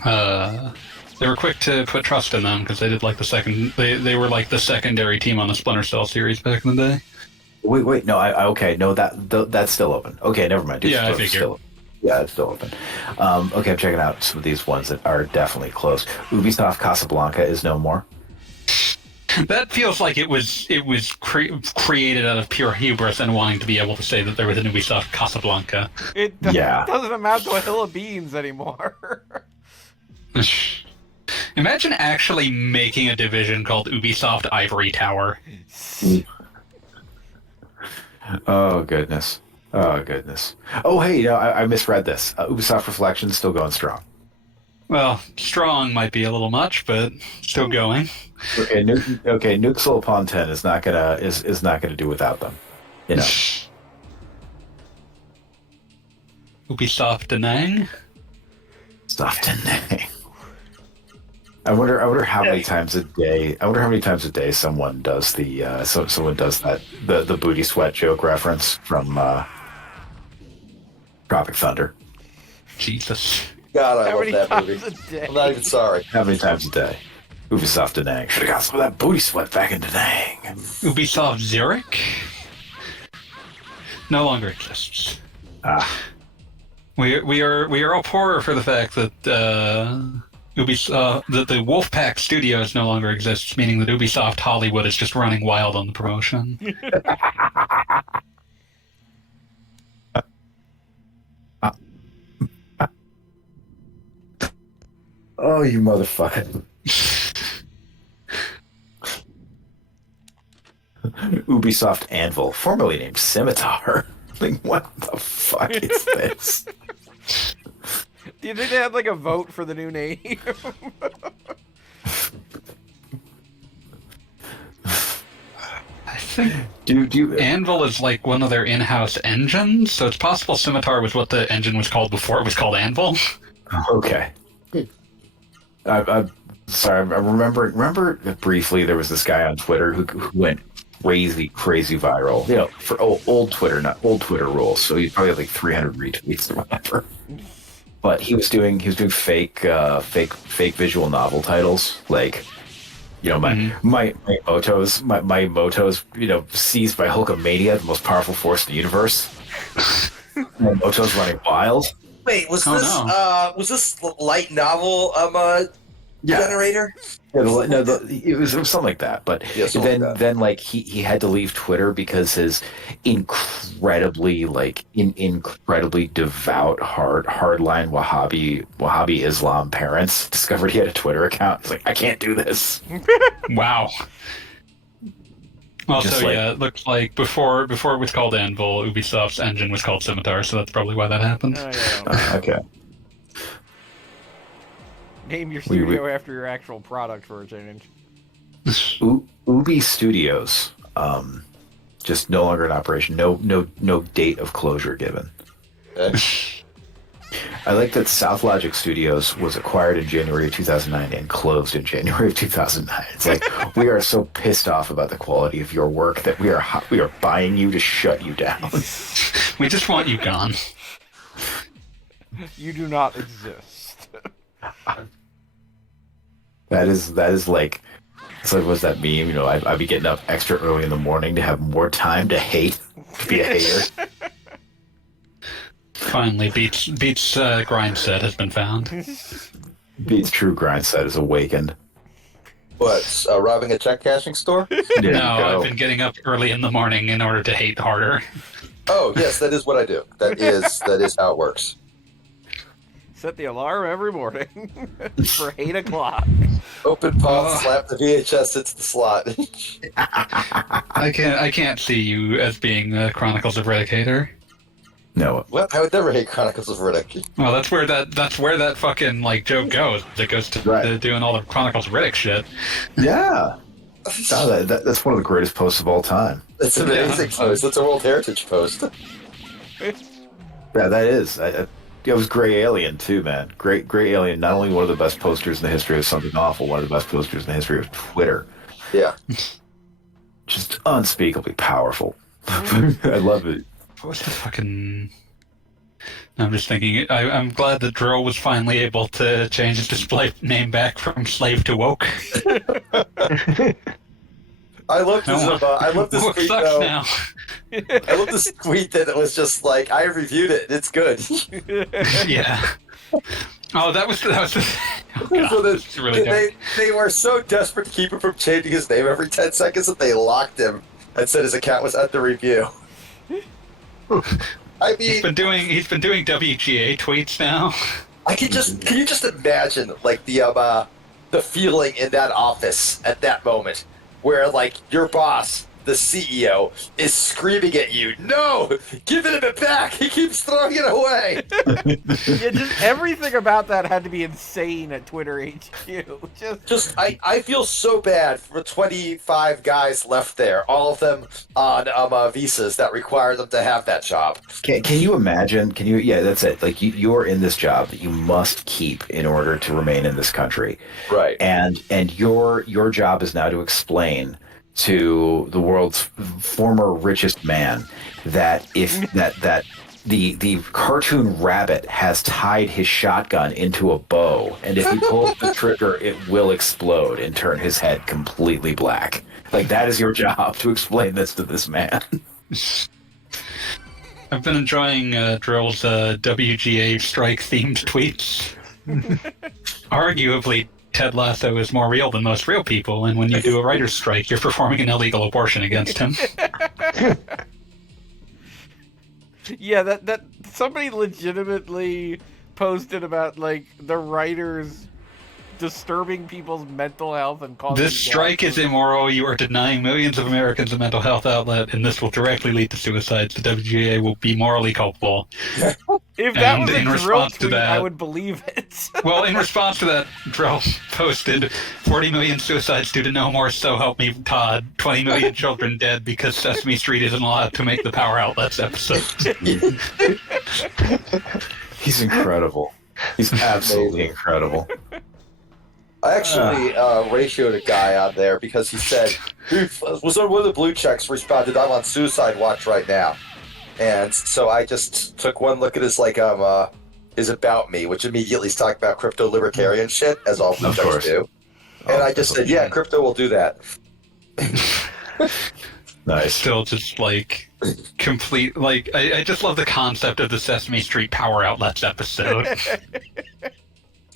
They were quick to put trust in them because they did like the second. They were like the secondary team on the Splinter Cell series back in the day. Wait. No, okay. No, that's still open. Okay, never mind. Yeah, I figured. Yeah, it's still open. Okay, I'm checking out some of these ones that are definitely close. Ubisoft Casablanca is no more. That feels like it was created out of pure hubris and wanting to be able to say that there was an Ubisoft Casablanca. It doesn't amount to a hill of beans anymore. Imagine actually making a division called Ubisoft Ivory Tower. Oh, goodness. Oh, hey, I misread this. Ubisoft Reflections still going strong. Well, strong might be a little much, but still going. Okay, Nuke Soul upon 10 is not gonna do without them. You know. Ubisoft Denang. Soft and I wonder how many times a day. I wonder how many times a day someone does someone does the booty sweat joke reference from Tropic Thunder. Jesus. God, I How love many that times movie. a day? I'm not even sorry. How many times a day? Ubisoft Denang. Should have got some of that booty sweat back in Denang. Ubisoft Zurich no longer exists. We are all poorer for the fact that Ubisoft that the Wolfpack Studios no longer exists, meaning that Ubisoft Hollywood is just running wild on the promotion. Oh, you motherfucker. Ubisoft Anvil, formerly named Scimitar. Like, what the fuck is this? Do you think they had like a vote for the new name? I think Do Anvil is like one of their in-house engines, so it's possible Scimitar was what the engine was called before it was called Anvil. Okay. I'm sorry. I remember briefly there was this guy on Twitter who went crazy viral. You know, for old Twitter, not old Twitter rules. So he probably had like 300 retweets or whatever. But he was doing fake visual novel titles, like, you know, my Moto's, you know, seized by Hulkamania, the most powerful force in the universe. My Moto's running wild. Wait, was Oh, was this light novel generator? Yeah, it was something like that. But Yeah, something like that. then like he had to leave Twitter because his incredibly devout hardline Wahhabi Islam parents discovered he had a Twitter account. He's like, I can't do this. Wow. Also, Just like- yeah, it looked like before it was called Anvil, Ubisoft's engine was called Scimitar, so that's probably why that happened. Yeah. Okay. Name your studio after your actual product for a change. Ubi Studios, just no longer in operation. No date of closure given. Okay. I like that South Logic Studios was acquired in January of 2009 and closed in January of 2009. It's like, we are so pissed off about the quality of your work that we are buying you to shut you down. We just want you gone. You do not exist. That is like, it's like, what's that meme? You know, I'd be getting up extra early in the morning to have more time to hate, to be a hater. Finally, Beats grind set has been found. Beats True Grind set is awakened. What, robbing a check cashing store? There you No, go. I've been getting up early in the morning in order to hate harder. Oh, yes, that is what I do. That is how it works. Set the alarm every morning for 8 o'clock. Open palm, Oh. slap the VHS into the slot. I can't see you as being the Chronicles of Riddick hater. No. What? I would never hate Chronicles of Riddick. Well, that's where that fucking like joke goes. It goes to Right. doing all the Chronicles of Riddick shit. Yeah. No, that's one of the greatest posts of all time. It's an amazing post. It's a World Heritage post. Yeah, that is. It was Gray Alien too, man. Gray Alien, not only one of the best posters in the history of something awful, one of the best posters in the history of Twitter. Yeah. Just unspeakably powerful. I love it. What was the fucking? I'm just thinking. I'm glad that Drill was finally able to change his display name back from slave to woke. I love this. I love this Woke tweet sucks though. now. I love this tweet that it was just like I reviewed it. It's good. Yeah. Oh, that was. Oh, God, So this is really dark. they were so desperate to keep him from changing his name every 10 seconds that they locked him and said his account was under review. I He's mean, been doing WGA tweets now. can you just imagine like the feeling in that office at that moment where like your boss, the CEO, is screaming at you, "No, giving it back! He keeps throwing it away." Yeah, just everything about that had to be insane at Twitter HQ. I feel so bad for 25 guys left there, all of them on visas that require them to have that job. Can you imagine? Yeah, that's it. Like you're in this job that you must keep in order to remain in this country, Right. and your job is now to explain to the world's former richest man that if that the cartoon rabbit has tied his shotgun into a bow, and if he pulls the trigger, it will explode and turn his head completely black. Like that is your job, to explain this to this man. I've been enjoying Drill's WGA strike-themed tweets. Arguably, Ted Lasso is more real than most real people, and when you do a writer's strike, you're performing an illegal abortion against him. Yeah, that somebody legitimately posted about like the writers disturbing people's mental health and causing This strike is immoral. You are denying millions of Americans a mental health outlet, and this will directly lead to suicides. The WGA will be morally culpable. If that And was in a drill response to tweet, that- I would believe it. Well, in response to that, Drill posted 40 million suicides due to no more So Help Me Todd, 20 million children dead because Sesame Street isn't allowed to make the Power Outlets episode. He's incredible. He's absolutely incredible. I actually ratioed a guy on there because he said, was one of the blue checks responded, "I'm on suicide watch right now." And so I just took one look at his his about me, which immediately is talking about crypto libertarian shit, as all blue Of checks course. do. And I just said, "Yeah, crypto will do that." Nice. Still just like complete, like, I just love the concept of the Sesame Street Power Outlets episode.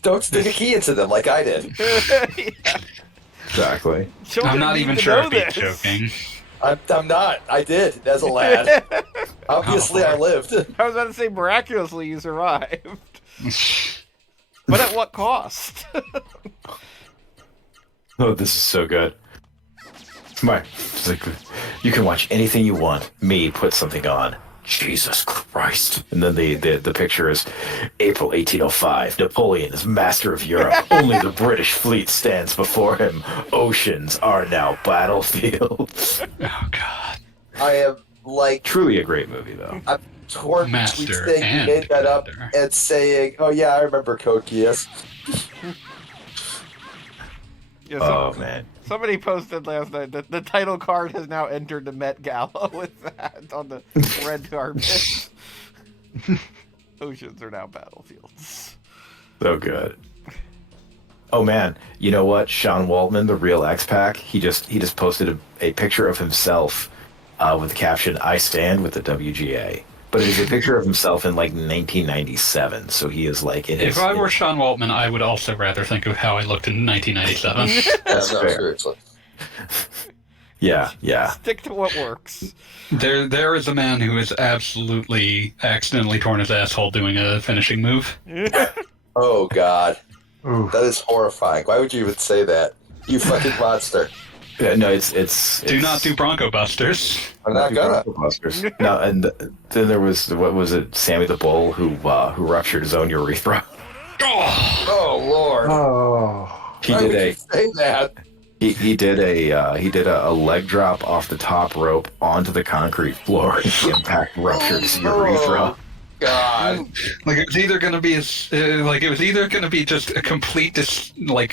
Don't stick a key into them like I did. Exactly. Children I'm not need even to sure know if he's this. joking. I'm not. I did as a lad. Obviously, Oh. I lived. I was about to say miraculously you survived. But at what cost? Oh, this is so good. It's like, you can watch anything you want. Me put something on. Jesus Christ. And then the picture is April 1805. Napoleon is master of Europe. Only the British fleet stands before him. Oceans are now battlefields. Oh, God. I am like Truly a great movie, though. I'm torn Master between saying you and made that up commander. and saying, "Oh yeah, I remember Code Geass." Yeah, Oh, man. somebody posted last night that the title card has now entered the Met Gala with that on the red carpet. Oceans are now battlefields. So good. Oh man, you know what? Sean Waltman, the real X-Pac, he just posted a picture of himself with the caption, "I stand with the WGA." But it is a picture of himself in like 1997, so he is like in his. If I were Sean Waltman, I would also rather think of how I looked in 1997. That's No, fair. seriously. Yeah. Stick to what works. There is a man who has absolutely accidentally torn his asshole doing a finishing move. Oh God, Ooh. that is horrifying. Why would you even say that? You fucking monster. Yeah, no, it's Do not do Bronco Busters. I'm not gonna. Busters. No, and then there was what was it? Sammy the Bull who ruptured his own urethra. Oh, Oh Lord. Oh. He Why did would a you say that? he did a leg drop off the top rope onto the concrete floor. The impact ruptured his urethra. Oh, God. like it was either going to be just a complete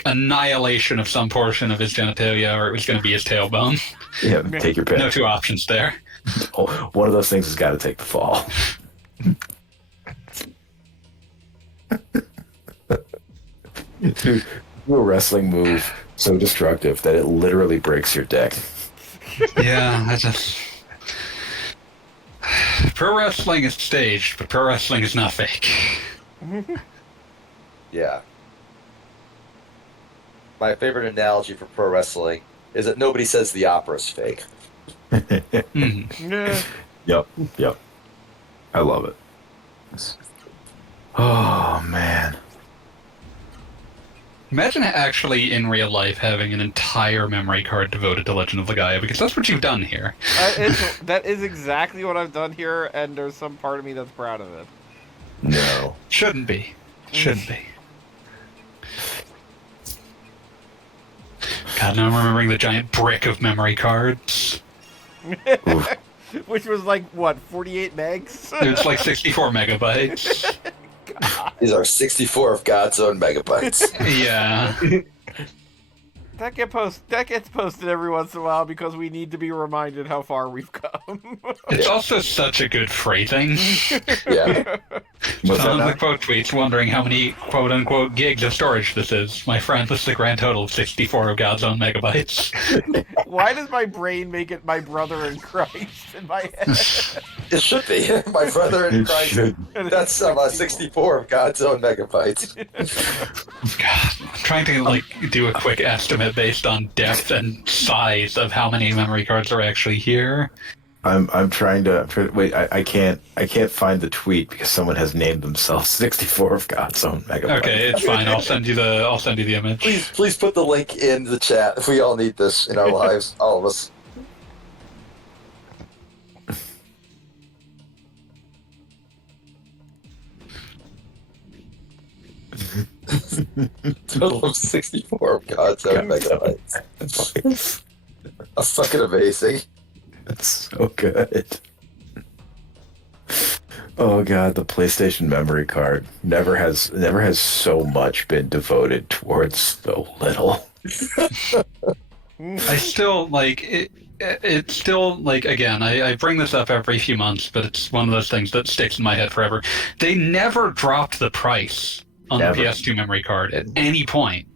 annihilation of some portion of his genitalia, or it was going to be his tailbone. Yeah, take your pick. No two options there. Oh, one of those things has got to take the fall. Dude, do a wrestling move so destructive that it literally breaks your dick. Yeah, I just. Pro wrestling is staged, but pro wrestling is not fake. Yeah. My favorite analogy for pro wrestling is that nobody says the opera's fake. Mm. Yeah. Yep. I love it. Oh, man. Imagine actually in real life having an entire memory card devoted to Legend of Legaia, because that's what you've done here. That is exactly what I've done here, and there's some part of me that's proud of it. No. Shouldn't be. Shouldn't be. God, now I'm remembering the giant brick of memory cards. Which was like, what, 48 megs? It was like 64 megabytes. These are 64 of God's own megabytes. Yeah. That gets posted every once in a while because we need to be reminded how far we've come. It's also such a good phrasing. Yeah. What's that Some of now? the quote tweets wondering how many quote-unquote gigs of storage this is. My friend, this is a grand total of 64 of God's own megabytes. Why does my brain make it my brother in Christ in my head? It should be. My brother in It Christ. should. That's 64 of God's own megabytes. God, I'm trying to do a quick estimate based on depth and size of how many memory cards are actually here. I'm trying to wait. I can't find the tweet because someone has named themselves 64 of God's own megabytes. Okay, it's fine. I'll send you the image. Please put the link in the chat. We all need this in our lives. All of us. Total of 64 of God's own megabytes. That's fucking amazing. That's so good. Oh god, the PlayStation memory card never has so much been devoted towards so little. I still it. It's still again. I bring this up every few months, but it's one of those things that sticks in my head forever. They never dropped the price on Never. the PS2 memory card at any point.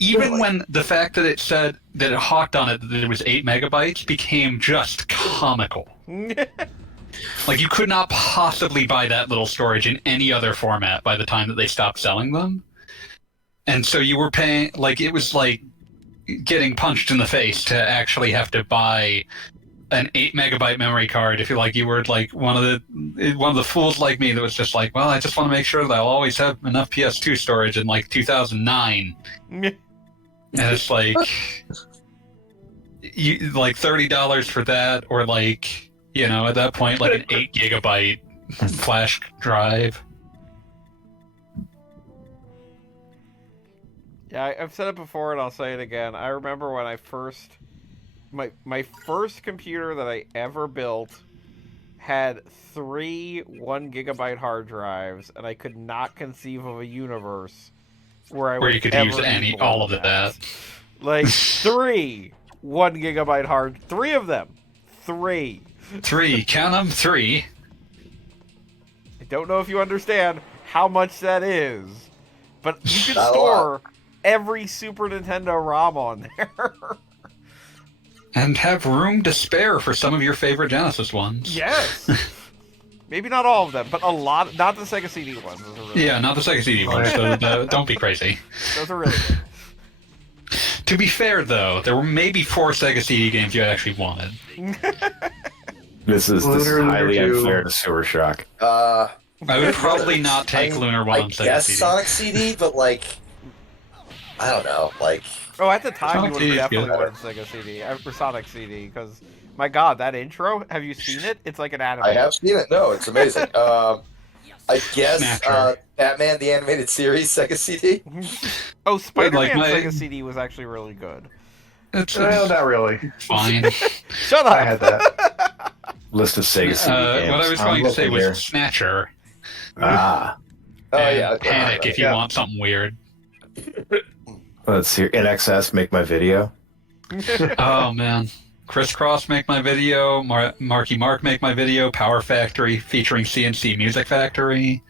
Even Really? when the fact that it said that it hawked on it that it was 8 megabytes became just comical. Like, you could not possibly buy that little storage in any other format by the time that they stopped selling them. And so you were paying, it was like getting punched in the face to actually have to buy an 8 megabyte memory card if you were one of the fools like me that was just like, well, I just want to make sure that I'll always have enough PS2 storage in 2009. And it's you $30 for that, or at that point an 8 gigabyte flash drive. Yeah, I've said it before and I'll say it again. I remember when I my first computer that I ever built had 3 1 gigabyte hard drives, and I could not conceive of a universe where you could ever use need more all of than that. 3 1 gigabyte 3 of them. 3. 3, count them, 3. I don't know if you understand how much that is, but you can Not a store every Super Nintendo ROM on there. And have room to spare for some of your favorite Genesis ones. Yes. Maybe not all of them, but a lot. Not the Sega CD ones. Those are really Yeah, not the Sega CD ones, so don't be crazy. Those are really good. To be fair, though, there were maybe 4 Sega CD games you actually wanted. This is Lunar highly Lunar 2. unfair to Sewer Shock. I would probably not take Lunar One I on Sega guess CD. Sonic CD, but like, I don't know. Like, Oh, at the time, Sonic you would CD have is definitely good. wanted Sega CD, or Sonic CD, because, my god, that intro, have you seen it? It's like an anime. I have seen it. No, it's amazing. I guess Snatcher. Batman the Animated Series Sega CD. Oh, Spider-Man my- Sega CD was actually really good. It's Well, not really. fine. Shut up! I had that. List of Sega CD games. What I was I'm going to say looking was here. Snatcher. Ah, Oh and yeah, Panic if you Yeah. want something weird. let's hear NXS make my video. Oh man. Crisscross make my video, Marky Mark make my video, Power Factory featuring CNC Music Factory.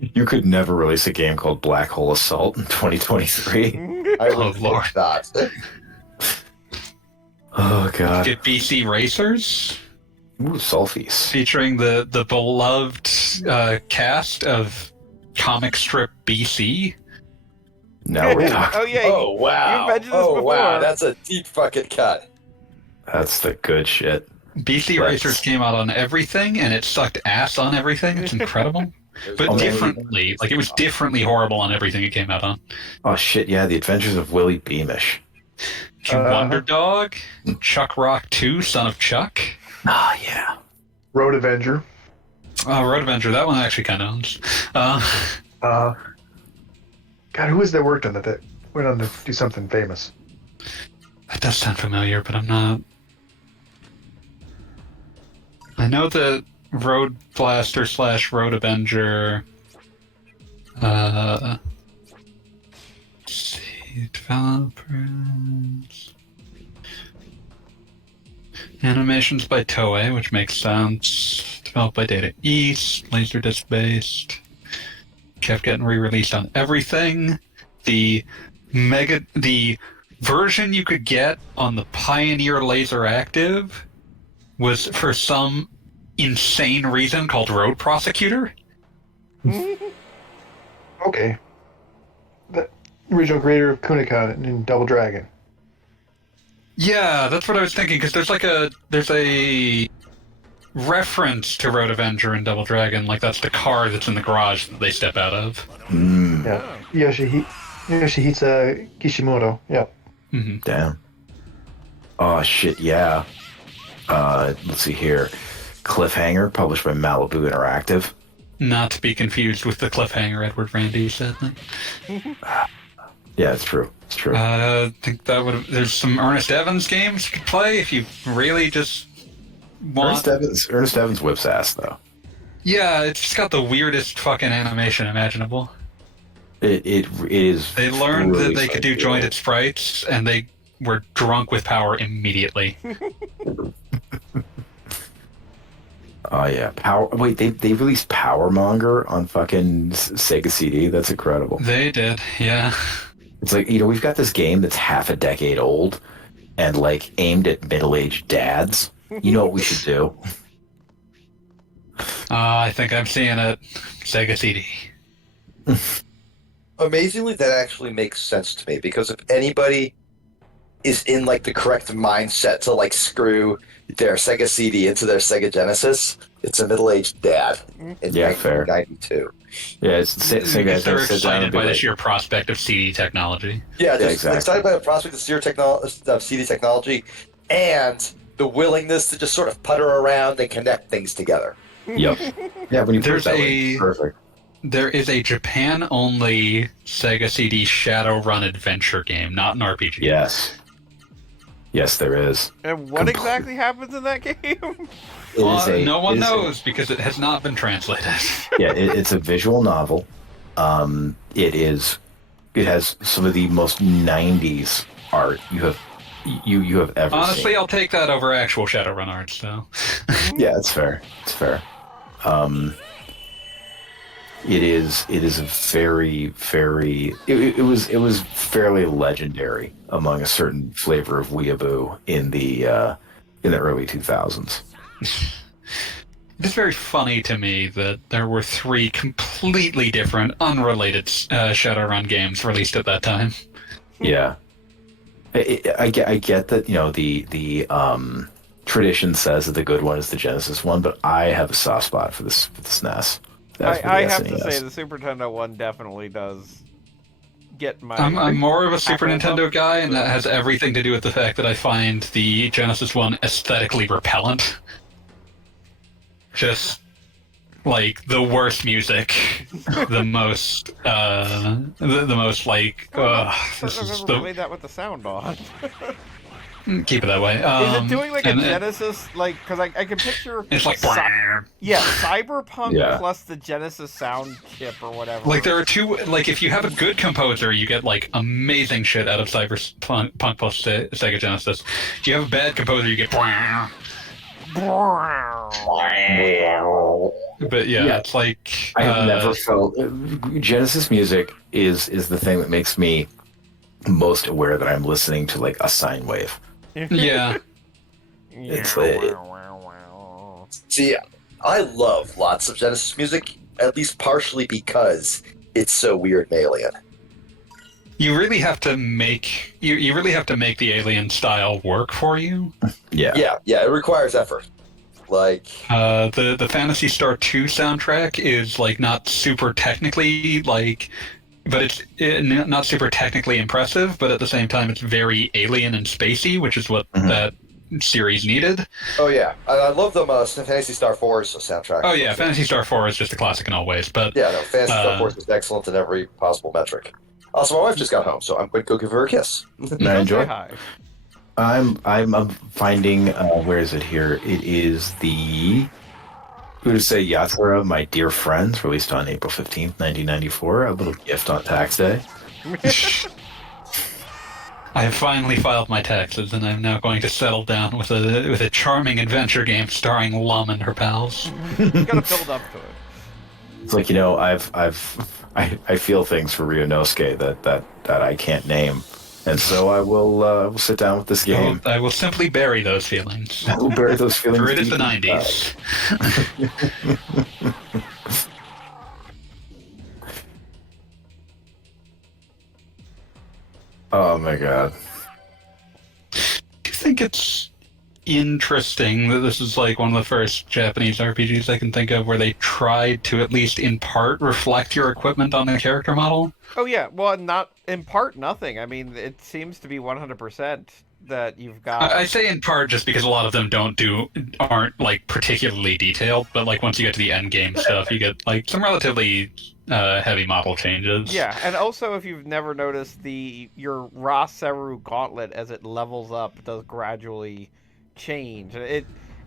You could never release a game called Black Hole Assault in 2023. I Oh, would Lord. not. Oh god. Get BC Racers Ooh, Sulfies. featuring the beloved cast of comic strip BC. Now we're Oh talking. yeah, Oh wow! You've mentioned this Oh wow! before. That's a deep fucking cut. That's the good shit. BC That's- Racers came out on everything, and it sucked ass on everything. It's incredible. But Oh, man. differently. Like, it was differently horrible on everything it came out on. Oh shit! Yeah, The Adventures of Willie Beamish. Wonder Dog, Chuck Rock 2, Son of Chuck. Ah, yeah. Road Avenger. Road Avenger, that one actually kind of owns. God, who was that worked on that? That went on to do something famous. That does sound familiar, but I'm not. I know that Road Blaster / Road Avenger. Let's see, developers. Animations by Toei, which makes sense. Developed by Data East, Laserdisc based. Kept getting re-released on everything. The version you could get on the Pioneer Laser Active was for some insane reason called Road Prosecutor. Okay. The original creator of Kunikan and Double Dragon. Yeah, that's what I was thinking, because there's a reference to Road Avenger and Double Dragon, like that's the car that's in the garage that they step out of. Mm, Yeah. Yoshihisa Kishimoto. Yeah. Mm-hmm. damn. Oh shit! Yeah. Let's see here. Cliffhanger, published by Malibu Interactive. Not to be confused with the cliffhanger Edward Randy said. Yeah, it's true. It's true. I think that would. There's some Ernest Evans games you could play if you really just want. Ernest Evans whips ass though. Yeah, it's just got the weirdest fucking animation imaginable. It is. They learned really that they could do fucking jointed sprites, and they were drunk with power immediately. Oh yeah, Power. Wait, they released Power Monger on fucking Sega CD. That's incredible. They did, yeah. It's like, we've got this game that's half a decade old, and like aimed at middle-aged dads. You know what we should do? I think I'm seeing it. Sega CD. Amazingly, that actually makes sense to me, because if anybody is in like the correct mindset to like screw their Sega CD into their Sega Genesis, it's a middle-aged dad in Yeah, fair. 1992. Yeah, it's Sega. Because they're sit down and excited be by the like, sheer prospect of CD technology. Yeah, just exactly. excited by the prospect of CD technology and the willingness to just sort of putter around and connect things together. Yep. Yeah, when you put it There's that way, it's perfect. There is a Japan-only Sega CD Shadowrun adventure game, not an RPG. Yes. Yes, there is. And what exactly happens in that game? It is a- No one it is a- knows because it has not been translated. Yeah, it's a visual novel. It has some of the most 90s art you have ever Honestly, seen. I'll take that over actual Shadowrun art, so. Yeah, it's fair. It's fair. It is a very, very. It was fairly legendary among a certain flavor of weeaboo in the early 2000s. It's very funny to me that there were 3 completely different, unrelated Shadowrun games released at that time. Yeah, I get that. tradition says that the good one is the Genesis one, but I have a soft spot for this SNES. I have to say the Super Nintendo one definitely does get my. I'm more of a Super hackles Nintendo up, guy, and so- that has everything to do with the fact that I find the Genesis one aesthetically repellent. Just like the worst music, the most like. I've This is never played that with the sound on. keep it that way. Is it doing like a and Genesis, like, because I can picture... It's like... Yeah, Cyberpunk Yeah. plus the Genesis sound chip or whatever. Like, there are two... Like, if you have a good composer, you get, like, amazing shit out of Cyberpunk plus Sega Genesis. If you have a bad composer, you get... But yeah, it's like... I have never felt Genesis music is the thing that makes me most aware that I'm listening to like a sine wave. Yeah. It's See, I love lots of Genesis music, at least partially because it's so weird and alien. You really have to make... You really have to make the alien style work for you. Yeah. Yeah, it requires effort. Like, The Phantasy Star 2 soundtrack is, like, not super technically, like... But it's not super technically impressive, but at the same time it's very alien and spacey, which is what that series needed. oh yeah, I love them. Fantasy Star 4's soundtrack. Oh yeah, Phantasy Star 4 is just a classic in all ways, but... Yeah, no, Fantasy Star 4 is excellent in every possible metric. Also, my wife just got home, so I'm going to go give her a kiss. I enjoy. Say hi. I'm finding where is it here? It is the Urusei Yatsura, My Dear Friends, released on April 15th, 1994. A little gift on tax day. I have finally filed my taxes, and I'm now going to settle down with a charming adventure game starring Lum and her pals. You gotta build up to it. It's like, you know, I feel things for Ryunosuke that I can't name. And so I will sit down with this game. I will simply bury those feelings. I will bury those feelings. For it is the deep inside. 90s. Oh my god. Do you think it's interesting that this is like one of the first Japanese RPGs I can think of where they tried to at least in part reflect your equipment on the character model? Oh yeah, well, not in part nothing. I mean, it seems to be 100% that you've got. I say in part just because a lot of them aren't like particularly detailed, but like once you get to the end game stuff, you get like some relatively heavy model changes. Yeah, and also if you've never noticed, your Ra Seru gauntlet as it levels up does gradually change. And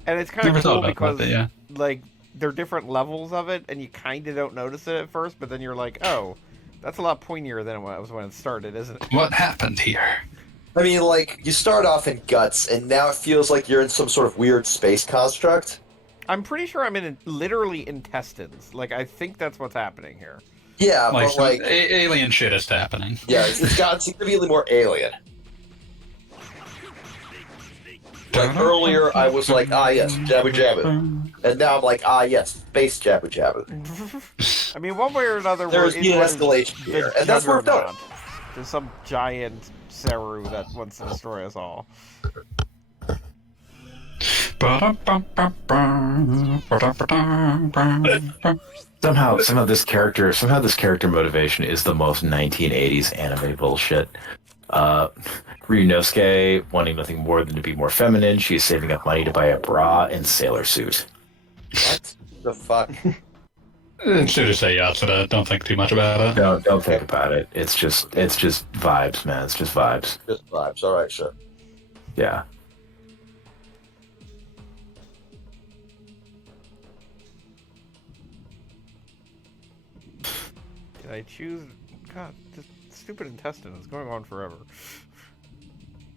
it's kind Never of thought cool about because that, yeah. like they're different levels of it, and you kind of don't notice it at first, but then you're like, oh, that's a lot pointier than it was when it started, isn't it? What happened here? I mean, like, you start off in guts, and now it feels like you're in some sort of weird space construct. I'm pretty sure I'm in literally intestines. Like, I think that's what's happening here. Yeah, Like, but like, alien shit is happening. yeah, it's gotten significantly more alien. Like earlier, I was like, ah yes, jabba jabba, and now I'm like, ah yes, space jabba jabba. I mean, one way or another, There's we're new in escalation the here, and that's where we've done it. Juggernaut. There's some giant Seru that wants to destroy us all. Somehow this character motivation is the most 1980s anime bullshit. Ryunosuke wanting nothing more than to be more feminine. She's saving up money to buy a bra and sailor suit. What the fuck? Should just say Yatsura. Don't think too much about it. Don't think about it. It's just vibes, man. It's just vibes. Just vibes. All right, sure. Yeah. Did I choose? God, this stupid intestine is going on forever.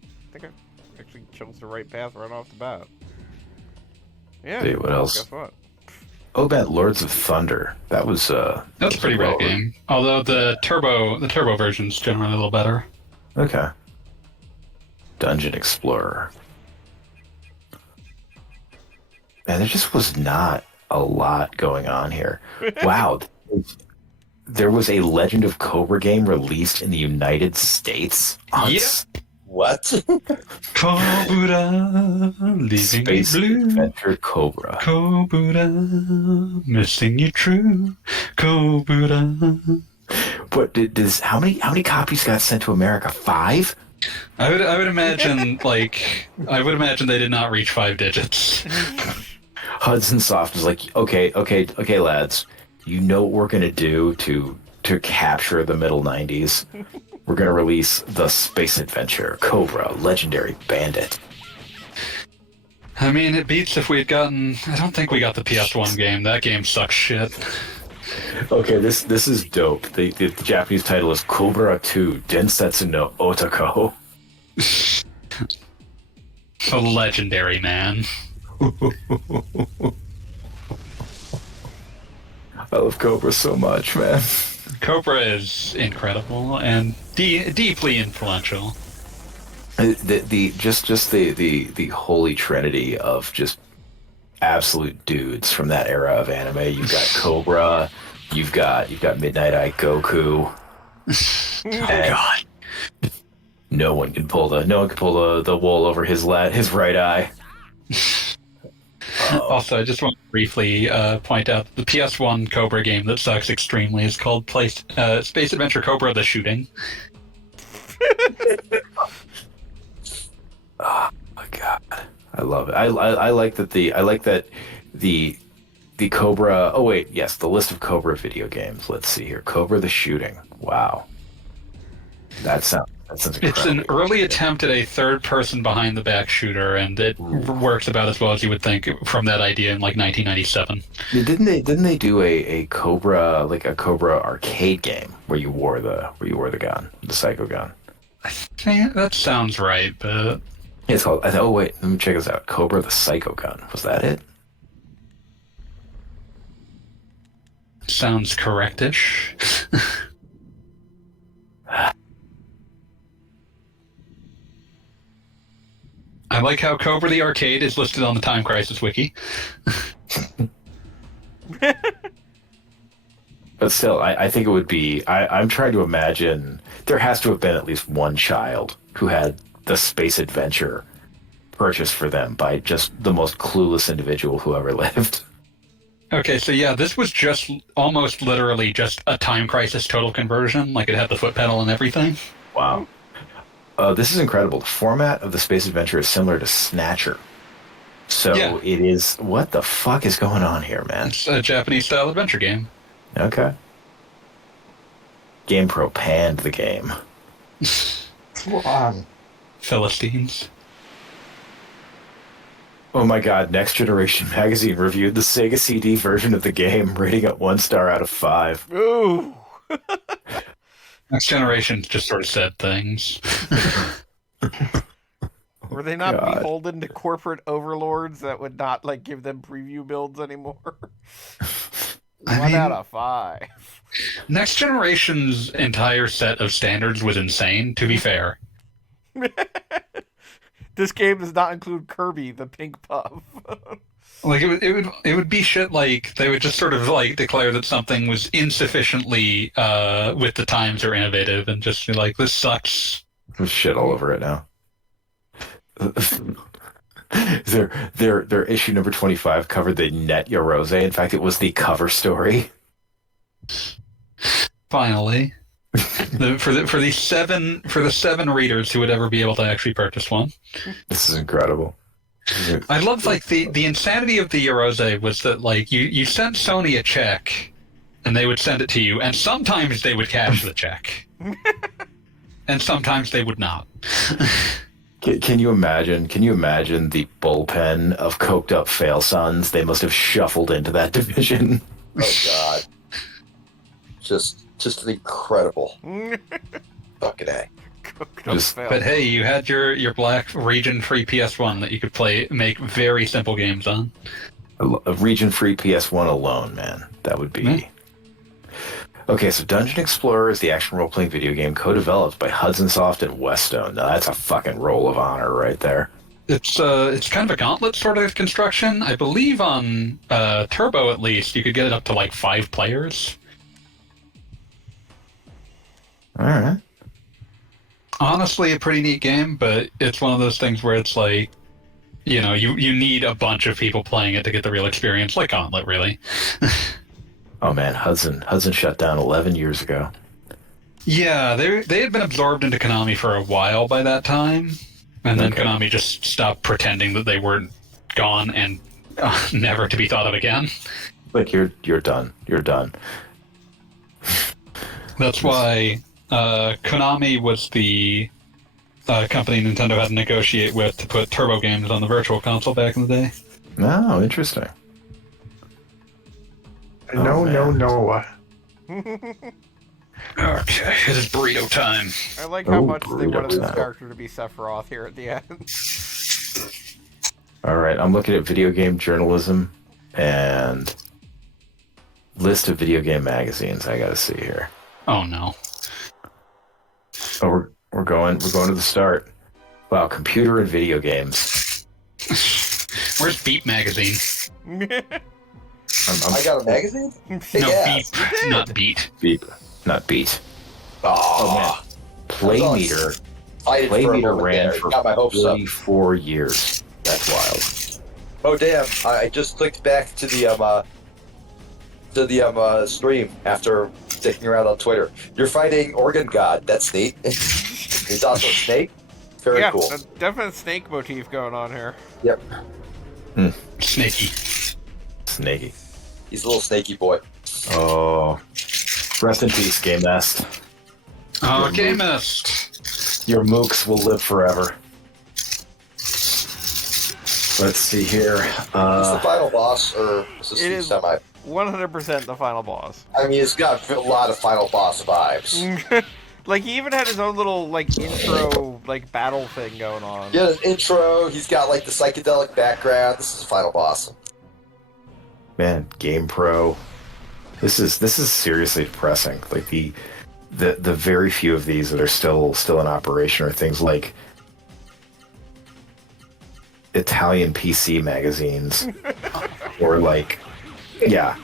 I think I actually chose the right path right off the bat. Yeah. See, what else? Guess what? Obet Lords of Thunder. That was That's a pretty rad game. Although the turbo version's generally a little better. Okay. Dungeon Explorer. Man, there just was not a lot going on here. Wow. There was a Legend of Cobra game released in the United States on Yep. What? Kobura, leaving Space me blue. Adventure Cobra. Kobura, missing you true. Kobura. But does how many copies got sent to America? 5? I would imagine I would imagine they did not reach 5 digits. Hudson Soft is like, okay, lads, you know what we're gonna do to capture the middle 90s? We're gonna release the Space Adventure Cobra Legendary Bandit. I mean, it beats if we had gotten. I don't think we got the PS1 game. That game sucks shit. Okay, this is dope. The Japanese title is Cobra 2 Densetsu no Otako. A legendary man. I love Cobra so much, man. Cobra is incredible and deeply influential. The holy trinity of just absolute dudes from that era of anime. You've got Cobra, you've got Midnight Eye Goku. Oh God! No one can pull the wool over his right eye. Also, I just want to briefly point out the PS1 Cobra game that sucks extremely is called Space Adventure Cobra: The Shooting. Oh my God, I love it. I like that the Cobra. Oh wait, yes, the list of Cobra video games. Let's see here. Cobra: The Shooting. Wow, that sounds incredible. It's an early attempt at a third-person behind-the-back shooter, and it works about as well as you would think from that idea in like 1997. Didn't they do a Cobra, like a Cobra arcade game where you wore the gun, the psycho gun? I think that sounds right, but It's called. Oh wait, let me check this out. Cobra the Psycho Gun. Was that it? sounds correctish. I like how Cobra the Arcade is listed on the Time Crisis wiki. But still, I think it would be. I'm trying to imagine. There has to have been at least one child who had the Space Adventure purchased for them by just the most clueless individual who ever lived. Okay, so yeah, this was just almost literally just a Time Crisis total conversion. Like it had the foot pedal and everything. Wow. This is incredible. The format of the Space Adventure is similar to Snatcher. So Yeah. it is. What the fuck is going on here, man? It's a Japanese-style adventure game. Okay. GamePro panned the game. Wow. Philistines. Oh my God, Next Generation Magazine reviewed the Sega CD version of the game, rating it 1 star out of 5. Ooh. Next Generation just sort of said things. Were they not God. beholden to corporate overlords that would not like give them preview builds anymore? I One mean- out of 5. Next Generation's entire set of standards was insane, to be fair. This game does not include Kirby, the pink puff. Like it would be shit like they would just sort of like declare that something was insufficiently with the times or innovative and just be like, this sucks. There's shit all over it now. Their issue number 25 covered the Net Yorose. In fact, it was the cover story. Finally. For the seven readers who would ever be able to actually purchase one. This is incredible. I love like the insanity of the Yorose was that like you sent Sony a check and they would send it to you, and sometimes they would cash the check. And sometimes they would not. Can you imagine the bullpen of coked up fail sons they must have shuffled into that division? Oh God, just an incredible fucking A. But hey, you had your black region-free PS1 that you could make very simple games on. A region-free PS1 alone, man. That would be... Yeah. Okay, so Dungeon Explorer is the action role-playing video game co-developed by Hudson Soft and Westone. Now, that's a fucking roll of honor right there. It's kind of a gauntlet sort of construction. I believe on Turbo, at least, you could get it up to like 5 players. All right. honestly a pretty neat game, but it's one of those things where it's like, you need a bunch of people playing it to get the real experience, like Gauntlet, really. Oh man, Hudson shut down 11 years ago. Yeah, they had been absorbed into Konami for a while by that time, and then Okay. Konami just stopped pretending that they weren't gone and never to be thought of again. Like you're done. You're done. That's why Konami was the company Nintendo had to negotiate with to put turbo games on the Virtual Console back in the day. Oh, interesting. No, man. Okay, it is burrito time. I like how Oh, much they wanted this burrito. character to be Sephiroth here at the end. All right, I'm looking at video game journalism and list of video game magazines. I gotta see here. Oh no. Oh, we're going to the start. Wow, computer and video games. Where's Beat Magazine? I got a magazine? No, Yes. Beat, not Beat. beat, not beat. Oh, man. Playmeter. Fighting for a Playmeter moment ran there. for Got my hopes up. 44 years. That's wild. Oh damn! I just clicked back to the stream after sticking around on Twitter. You're fighting Organ God. That's neat. He's also a snake. Very yeah, cool. a definite snake motif going on here. Yep. Snaky. Snaky. He's a little snaky boy. Oh, rest in peace, Game Nest. Oh, Gamist. Your mooks will live forever. Let's see here. Is the final boss, or is this It is- semi? 100% the final boss. I mean, it's got a lot of final boss vibes. Like, he even had his own little, like, intro, like, battle thing going on. Yeah, an intro. He's got like the psychedelic background. This is the final boss. Man, Game Pro. This is seriously depressing. Like the very few of these that are still in operation are things like Italian PC magazines, or like, yeah,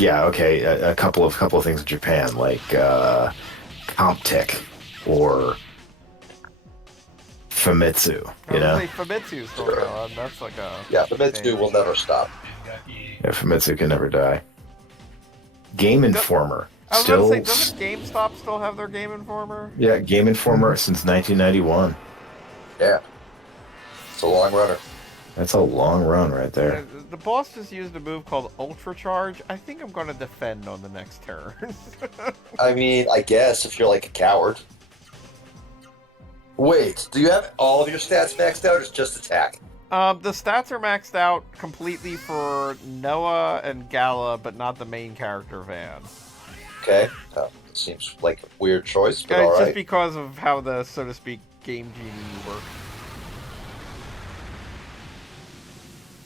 okay, a couple of things in Japan like Comptic or Famitsu. You know, Famitsu's still going on. That's like a... Yeah, the Mitsu will never stop. yeah, Famitsu can never die. Game Informer. I was Still, about to say, doesn't GameStop still have their Game Informer? yeah, Game Informer since 1991. Yeah, it's a long runner. That's a long run right there. The boss just used a move called Ultra Charge. I think I'm going to defend on the next turn. I mean, I guess if you're like a coward. Wait, do you have all of your stats maxed out, or is it just attack? The stats are maxed out completely for Noah and Gala, but not the main character, Van. Okay, it seems like a weird choice, but It's all just right. because of how the, so to speak, Game Genie works.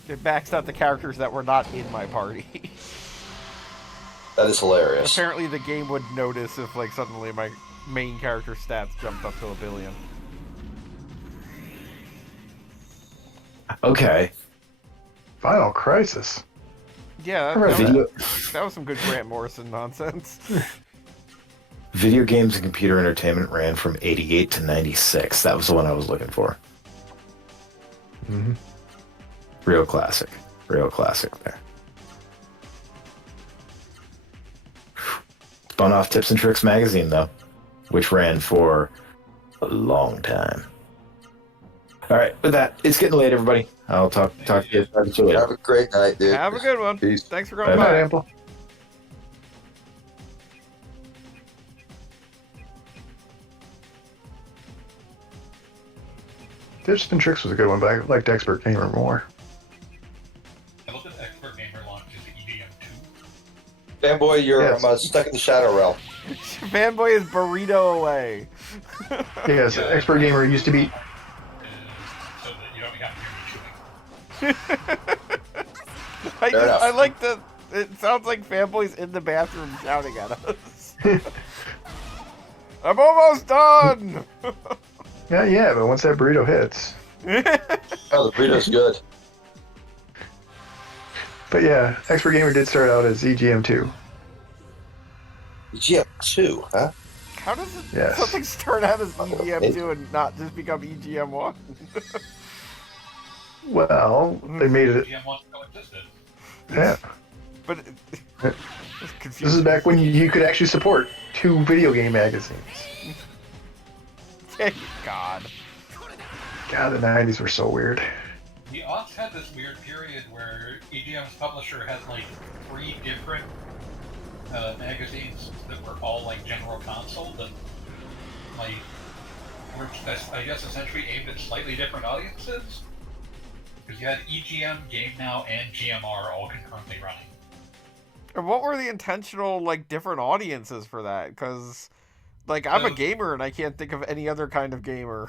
It maxed out the characters that were not in my party. That is hilarious. Apparently the game would notice if, like, suddenly my main character stats jumped up to 1 billion. Okay. Final Crisis. Yeah, Alright. that was some good Grant Morrison nonsense. Video games and computer entertainment ran from 88 to 96. That was the one I was looking for. Mm-hmm. Real classic. Real classic there. Spun off Tips and Tricks magazine, though, which ran for a long time. All right, with that, it's getting late, everybody. I'll talk to you later. Have a great night, dude. Have a good one. Peace. Thanks for going Bye-bye. All right, by. Ample. Tips and Tricks was a good one, but I liked Expert Gamer more. I looked at Expert Gamer launches EDM2. Fanboy, you're Yes. stuck in the shadow realm. Fanboy is burrito away. Yes, Expert Gamer used to be. So that you don't have to hear me chewing. enough. I like the. It sounds like Fanboy's in the bathroom shouting at us. I'm almost done. Yeah, but once that burrito hits. Oh, the burrito's good. But yeah, Expert Gamer did start out as EGM2. GM2, huh? How does Yes. something start out as EGM2 and not just become EGM1? Well, they made it. GM1 still existed. Yeah. But This it's is confusing. back when you could actually support 2 video game magazines. Thank God. God, the 90s were so weird. The aughts had this weird period where EGM's publisher had like 3 different magazines that were all like general console that like were, I guess, essentially aimed at slightly different audiences. Because you had EGM, Game Now, and GMR all concurrently running. And what were the intentional, like, different audiences for that? Because, like, I'm a gamer and I can't think of any other kind of gamer.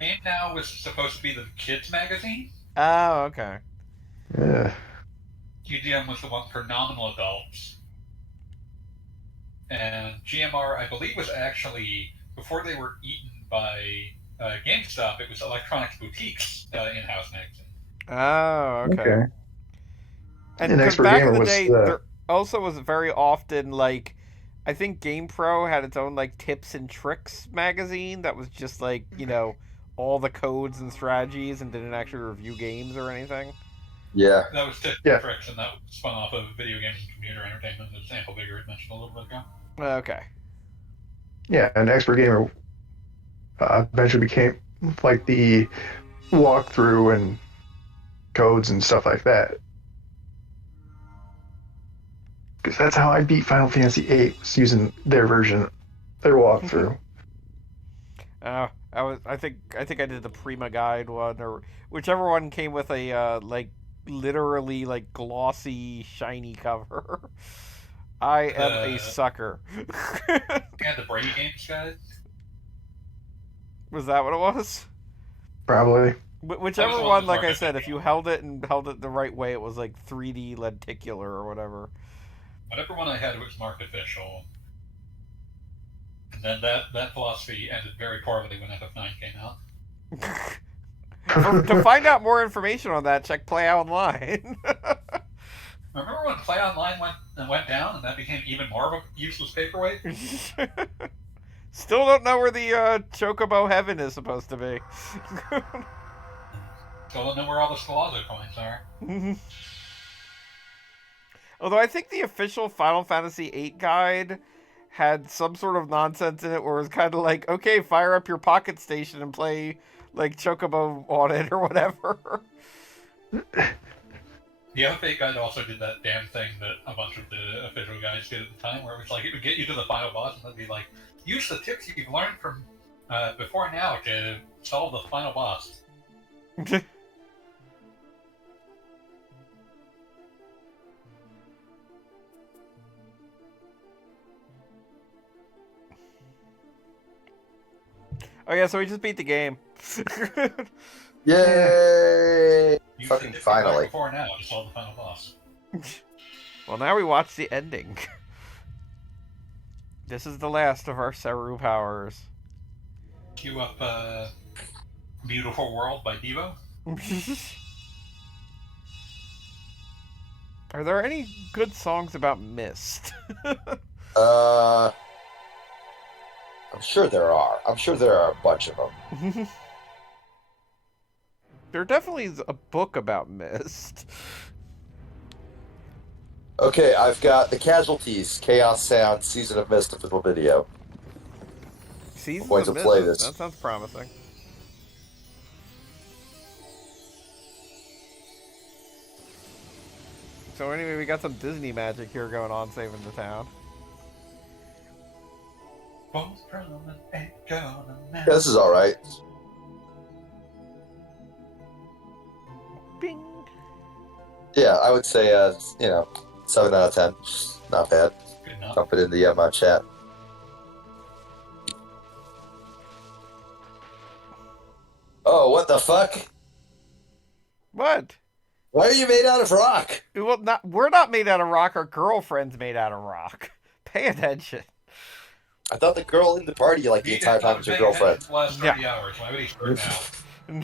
Game Now was supposed to be the kids magazine. Oh, okay. Yeah. EGM was the one for nominal adults. And GMR, I believe, was actually, before they were eaten by GameStop, it was Electronic Boutique's in-house magazine. Oh, okay. And And because Expert back Gamer in the was day, there also was very often, like, I think GamePro had its own, like, tips and tricks magazine that was just, like, you know, all the codes and strategies and didn't actually review games or anything. Yeah. That was Tips and Tricks, and that was spun off of Video Games and Computer Entertainment that Sample Bigger had mentioned a little bit ago. Okay. Yeah, and Expert Gamer eventually became like the walkthrough and codes and stuff like that. Because that's how I beat Final Fantasy VIII, was using their version, their walkthrough. I think I did the Prima Guide one, or whichever one came with a like literally like glossy shiny cover. I am a sucker. And the Brady Games guide. Was that what it was? Probably. Whichever one, like I said, if you held it the right way, it was like 3D lenticular or whatever. Whatever one I had was marked official. And then that philosophy ended very poorly when FF9 came out. To find out more information on that, check Play Online. Remember when Play Online went down and that became even more of a useless paperweight? Still don't know where the Chocobo Heaven is supposed to be. Still don't know where all the Scalazzo coins are. Although I think the official Final Fantasy VIII guide had some sort of nonsense in it where it was kind of like, okay, fire up your Pocket Station and play like Chocobo on it or whatever. The FF8 guide also did that damn thing that a bunch of the official guides did at the time, where it was like, it would get you to the final boss and it'd be like, use the tips you've learned from before now to solve the final boss. Oh yeah, so we just beat the game. Yay! Use Fucking the tips finally. before now to solve the final boss. Well, now we watch the ending. This is the last of our Seru powers. Cue up Beautiful World by Devo. Are there any good songs about Mist? I'm sure there are. I'm sure there are a bunch of them. There definitely is a book about Mist. Okay, I've got The Casualties, Chaos Sound, Season of Mist official video. Seasons going of to play Mist. this. That sounds promising. So anyway, we got some Disney magic here going on, saving the town. Yeah, this is alright. Bing. Yeah, I would say, 7 out of 10. Not bad. Good enough. Dump it in the chat. Oh, what the fuck? What? Why are you made out of rock? Well, we're not made out of rock. Our girlfriend's made out of rock. Pay attention. I thought the girl in the party, like, the entire time was your girlfriend. The last 30 hours. Why would he start now?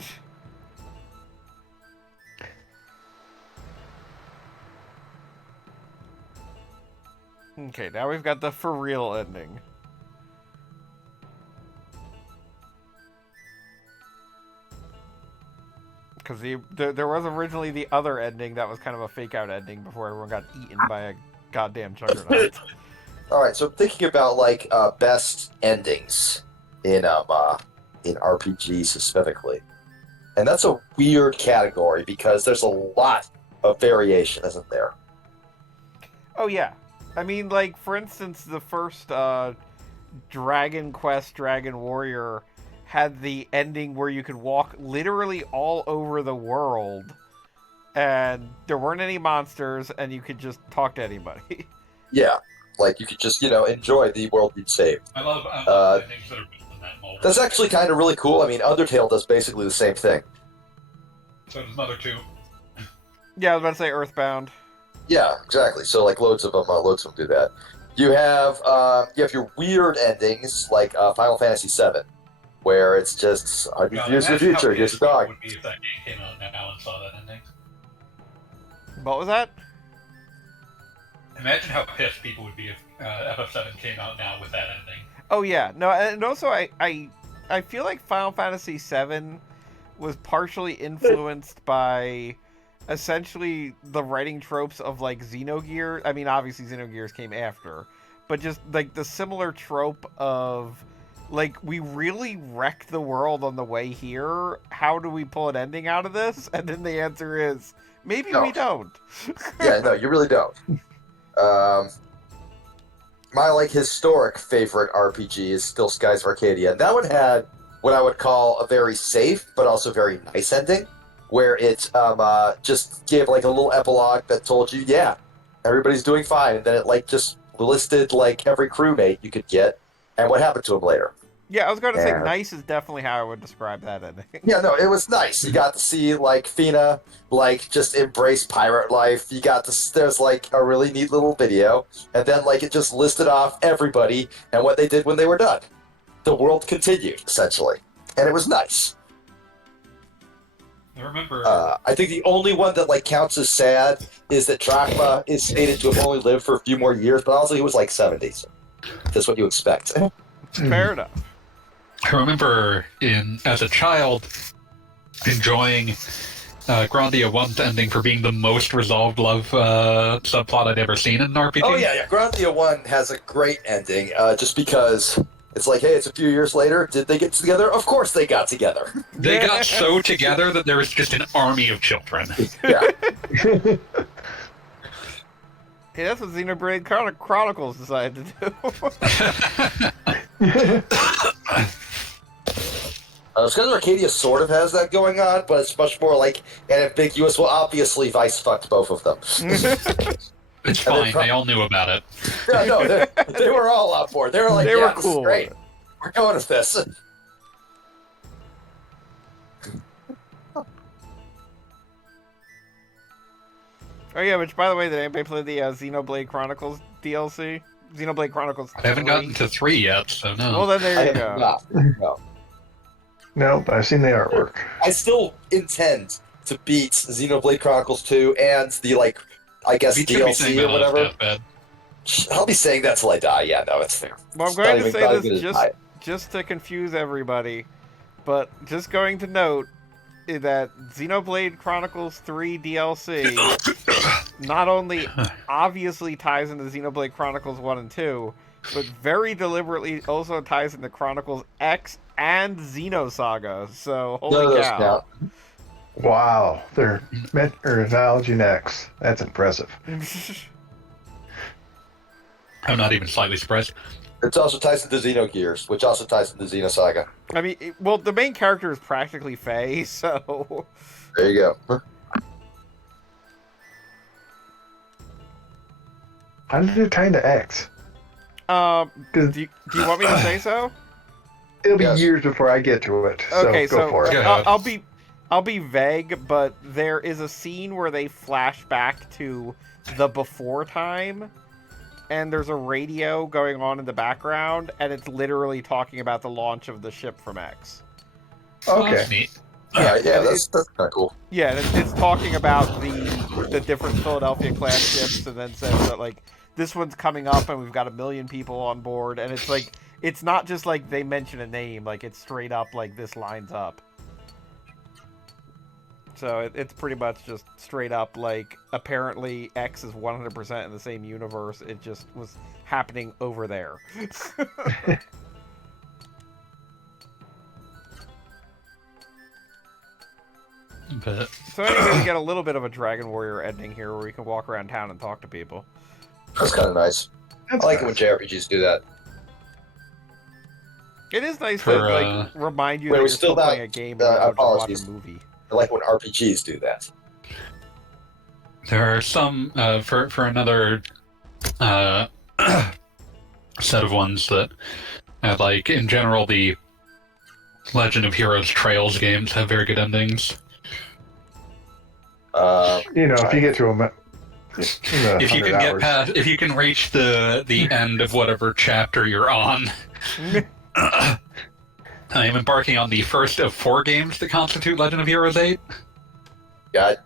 Okay, now we've got the for real ending. Because there was originally the other ending that was kind of a fake out ending before everyone got eaten by a goddamn juggernaut. All right, so thinking about like best endings in RPGs specifically, and that's a weird category because there's a lot of variation, isn't there? Oh yeah, I mean, like for instance, the first Dragon Quest Dragon Warrior had the ending where you could walk literally all over the world, and there weren't any monsters, and you could just talk to anybody. Yeah, like you could just enjoy the world you'd saved. I love endings that are built in that mold. That's actually kind of really cool. I mean, Undertale does basically the same thing. So does Mother 2. Yeah, I was about to say Earthbound. Yeah, exactly. So like loads of them do that. You have your weird endings like Final Fantasy VII, where it's just 100 years in the Imagine how future. Here's pissed a dog. people would be if that game came out now and saw that ending. What was that? Imagine how pissed people would be if FF7 came out now with that ending. Oh yeah, no, and also I feel like Final Fantasy VII was partially influenced by essentially the writing tropes of like Xenogears. I mean, obviously Xenogears came after, but just like the similar trope of like we really wrecked the world on the way here. How do we pull an ending out of this? And then the answer is maybe we don't. Yeah, no, you really don't. My like historic favorite RPG is still Skies of Arcadia. That one had what I would call a very safe but also very nice ending, where it just gave like a little epilogue that told you, yeah, everybody's doing fine, and then it like just listed like every crewmate you could get and what happened to him later. Yeah, I was going to say Yeah. nice is definitely how I would describe that ending. Yeah, no, it was nice. You got to see like Fina like just embrace pirate life. You got to there's like a really neat little video, and then like it just listed off everybody and what they did when they were done. The world continued essentially, and it was nice. I remember. I think the only one that like counts as sad is that Drachma is stated to have only lived for a few more years, but honestly, he was like 70. So that's what you expect. Fair enough. I remember as a child enjoying Grandia 1's ending for being the most resolved love subplot I'd ever seen in an RPG. Oh yeah. Grandia 1 has a great ending, just because it's like, hey, it's a few years later. Did they get together? Of course they got together. They got so together that there was just an army of children. Yeah. Hey, that's what Xenoblade Chronicles decided to do. Skies of Arcadia sort of has that going on, but it's much more like an ambiguous. Well, obviously, Vice fucked both of them. It's fine. They all knew about it. Yeah, no, they were all on board. They were like, They yeah, were this cool. is great. We're going with this. Oh yeah, which by the way, did anybody play the Xenoblade Chronicles DLC? Xenoblade Chronicles 3? I haven't gotten to 3 yet, so no. Well, then I there you have go. not. No. No, but I've seen the artwork. I still intend to beat Xenoblade Chronicles 2 and the, like, I guess We should be saying DLC that or on his whatever. deathbed. I'll be saying that till I die. Yeah, no, it's fair. Well, I'm Not going to even- say not this even just I- just to confuse everybody, but just going to note that Xenoblade Chronicles 3 DLC not only obviously ties into Xenoblade Chronicles 1 and 2, but very deliberately also ties into Chronicles X and Xenosaga. So, None of holy those cow. count. Wow, they're acknowledging X. That's impressive. I'm not even slightly surprised. It also ties into Xenogears, which also ties into Xenosaga. I mean, well, the main character is practically Faye, so... There you go. How did it tie into X? Do 'Cause you want me to say so? it'll be Yes. years before I get to it. So Okay, go for it. Go I'll, ahead. I'll be vague, but there is a scene where they flash back to the before time, and there's a radio going on in the background, and it's literally talking about the launch of the ship from X. Oh, Okay. that's neat. Yeah, and that's kind of cool. Yeah, and it's talking about the different Philadelphia class ships, and then says that like this one's coming up, and we've got 1 million people on board, and it's like it's not just like they mention a name, like it's straight up like this lines up. So it's pretty much just straight up like apparently X is 100% in the same universe. It just was happening over there. But So anyway, we get a little bit of a Dragon Warrior ending here where we can walk around town and talk to people. That's kind of nice. That's I like it nice. when JRPGs do that. It is nice For, to like remind you wait, that we're you're still still not- playing a game and not just watch apologies. a movie. I like when RPGs do that. there are some for another set of ones that I like. In general, the Legend of Heroes Trails games have very good endings. If you get to them, If you can get past, if you can reach the end of whatever chapter you're on. I am embarking on the first of 4 games that constitute Legend of Heroes 8. God,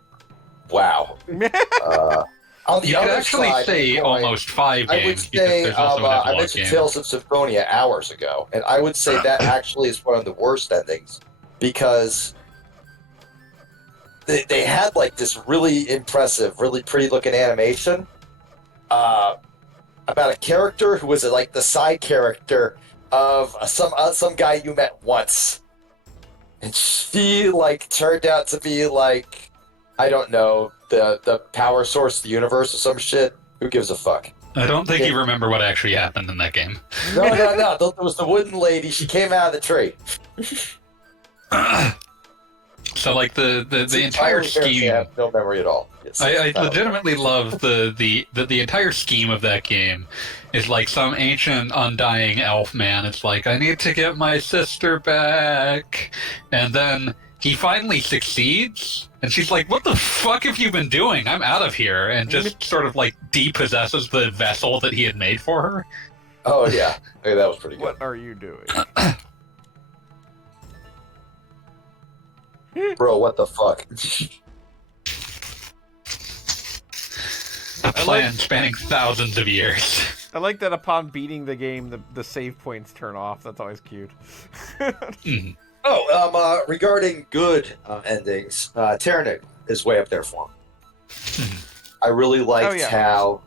wow. On the You could other actually side, say of the coin, almost 5 I would games because say there's also an I epilogue mentioned game. Tales of Symphonia hours ago, and I would say that actually is one of the worst endings because they had like this really impressive, really pretty looking animation about a character who was like the side character of some guy you met once, and she like turned out to be like, I don't know, the power source of the universe or some shit. Who gives a fuck? I don't think you remember what actually happened in that game. No. There was the wooden lady. She came out of the tree. So, like, the entire entirely fair to say I scheme... have no memory at all. It's I not- legitimately love the entire scheme of that game is like some ancient undying elf man. It's like, I need to get my sister back. And then he finally succeeds, and she's like, what the fuck have you been doing? I'm out of here. And just sort of like depossesses the vessel that he had made for her. Oh yeah, hey, that was pretty good. What are you doing? Bro, what the fuck? A plan spanning thousands of years. I like that upon beating the game, the save points turn off. That's always cute. Mhm. Oh, regarding good endings, Tyrannic is way up there for me. I really liked how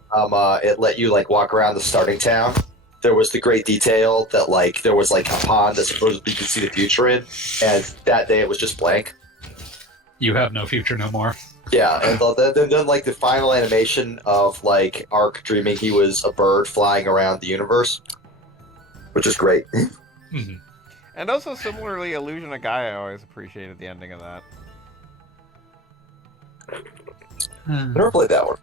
it let you like walk around the starting town. There was the great detail that like there was like a pond that supposedly you could see the future in, and that day it was just blank. You have no future no more. Yeah, and then like the final animation of like Ark dreaming he was a bird flying around the universe, which is great. Mhm. And also, similarly, Illusion of Gaia, I always appreciated the ending of that. Never played that one.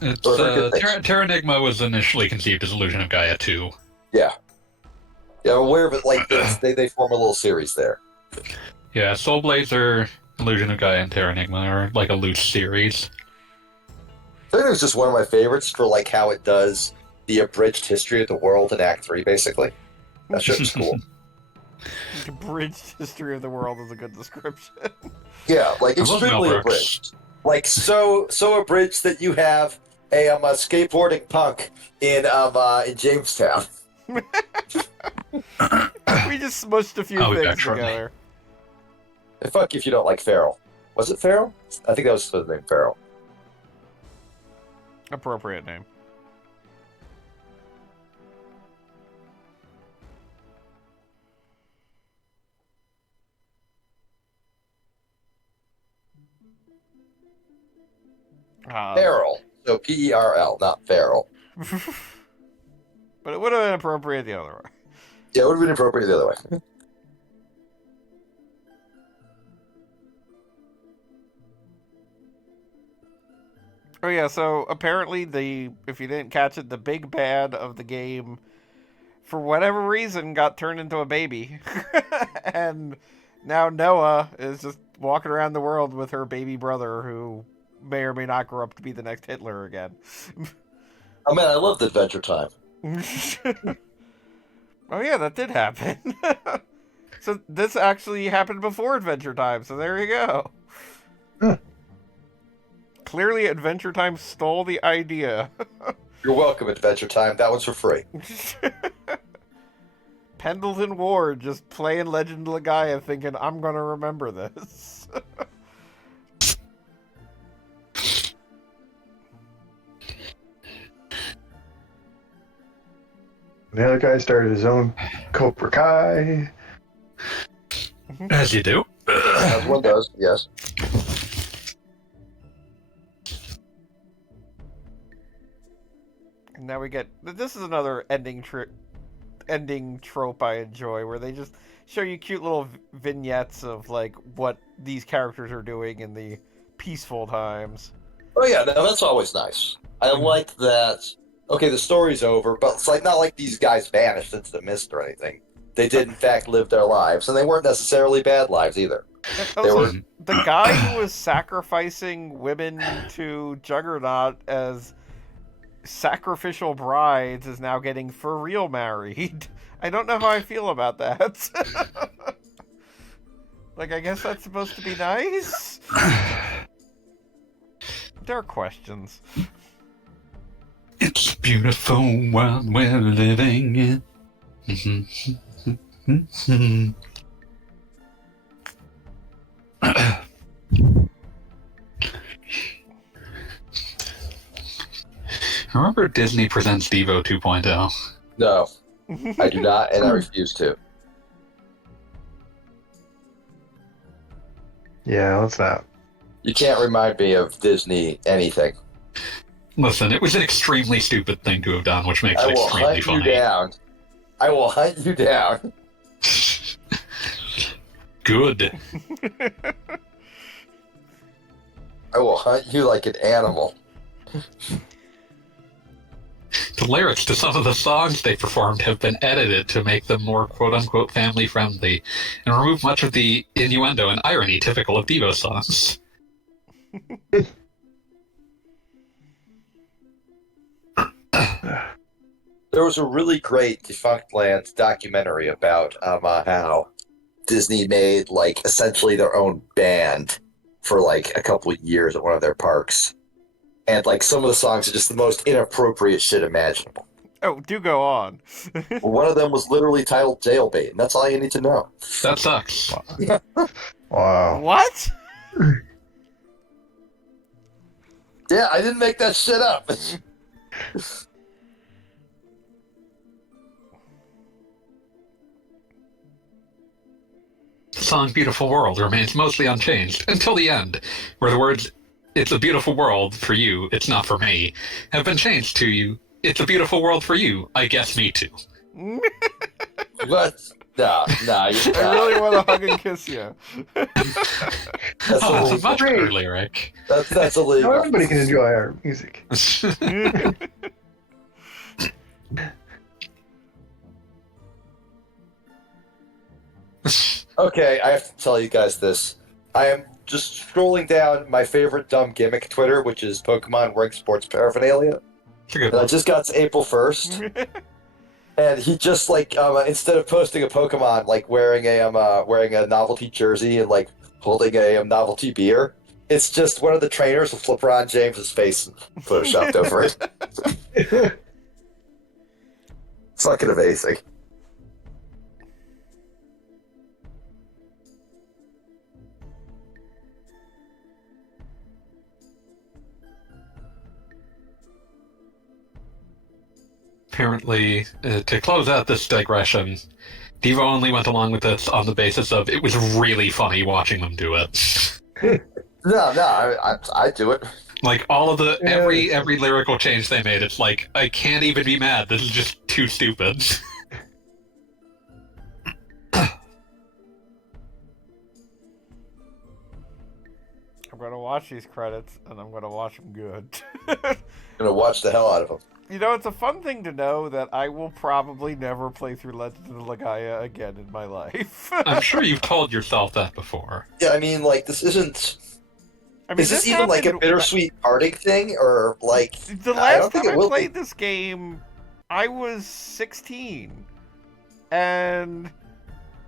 It's, Those are good things. Terranigma was initially conceived as Illusion of Gaia 2. Yeah, I'm aware of it. Like they form a little series there. Yeah, Soul Blazer, Illusion of Gaia, and Terranigma are like a loose series. I think it was just one of my favorites for like how it does the abridged history of the world in Act 3, basically. That shit was cool. The abridged history of the world is a good description. Yeah, like I love extremely Mel abridged. Like so abridged that you have a skateboarding punk in Jamestown. We just smushed a few I'll be things back shortly. together. And fuck if you don't like Farrell. Was it Farrell? I think that was his name, Farrell. Appropriate name. Farrell. So Perl, not Farrell. But it would have been appropriate the other way. Yeah, it would have been appropriate the other way. Oh yeah, so apparently if you didn't catch it, the big bad of the game, for whatever reason, got turned into a baby. And now Noah is just walking around the world with her baby brother, who may or may not grow up to be the next Hitler again. Oh man, I loved Adventure Time. Oh yeah, that did happen. So this actually happened before Adventure Time, so there you go. Huh. Clearly Adventure Time stole the idea. You're welcome, Adventure Time. That one's for free. Pendleton Ward just playing Legend of Legaia thinking, I'm gonna remember this. The other guy started his own Cobra Kai. As you do. As one does, yes. And now we get this is another ending trope I enjoy, where they just show you cute little vignettes of like what these characters are doing in the peaceful times. Oh yeah, no, that's always nice. I like that. Okay, the story's over, but it's like not like these guys vanished into the mist or anything. They did in fact live their lives, and they weren't necessarily bad lives either. They were The guy who was sacrificing women to Juggernaut as sacrificial brides is now getting for real married. I don't know how I feel about that. Like, I guess that's supposed to be nice? There are questions. It's a beautiful world we're living in. Remember Disney Presents Devo 2.0? no, I do not, and I refuse to. Yeah, let's not. You can't remind me of Disney anything. Listen, it was an extremely stupid thing to have done, which makes I it will extremely hunt funny. you down. I will hunt you down. Good. I will hunt you like an animal. The lyrics to some of the songs they performed have been edited to make them more quote-unquote family-friendly and remove much of the innuendo and irony typical of Devo songs. There was a really great Defunct Land documentary about how Disney made like essentially their own band for like a couple of years at one of their parks, and like some of the songs are just the most inappropriate shit imaginable. Oh, do go on. One of them was literally titled Jailbait, and that's all you need to know. That sucks. Wow. What? Yeah, I didn't make that shit up. The song Beautiful World remains mostly unchanged until the end, where the words, "It's a beautiful world for you, it's not for me," have been changed to you, "It's a beautiful world for you, I guess me too." What? Nah, I really want to hug and kiss you. that's Oh, that's a illegal. much better lyric. That's Now illegal. everybody can enjoy our music. Okay, I have to tell you guys this. I am just scrolling down my favorite dumb gimmick Twitter, which is Pokemon Ring Sports Paraphernalia. It's a good And I one. just got to April 1st, and he just like instead of posting a Pokemon like wearing a novelty jersey and like holding a novelty beer, it's just one of the trainers with LeBron James's face photoshopped over it. It's fucking amazing. Apparently, to close out this digression, Devo only went along with this on the basis of it was really funny watching them do it. No, I do it. Like all of the every lyrical change they made, it's like I can't even be mad. This is just too stupid. I'm gonna watch these credits, and I'm gonna watch them good. I'm gonna watch the hell out of them. You know, it's a fun thing to know that I will probably never play through Legend of Legaia again in my life. I'm sure you've told yourself that before. Yeah, I mean, like this isn't. I mean, Is this even like a happened- bittersweet parting thing, or like? The I don't last think time it I will played be. this game, I was 16. And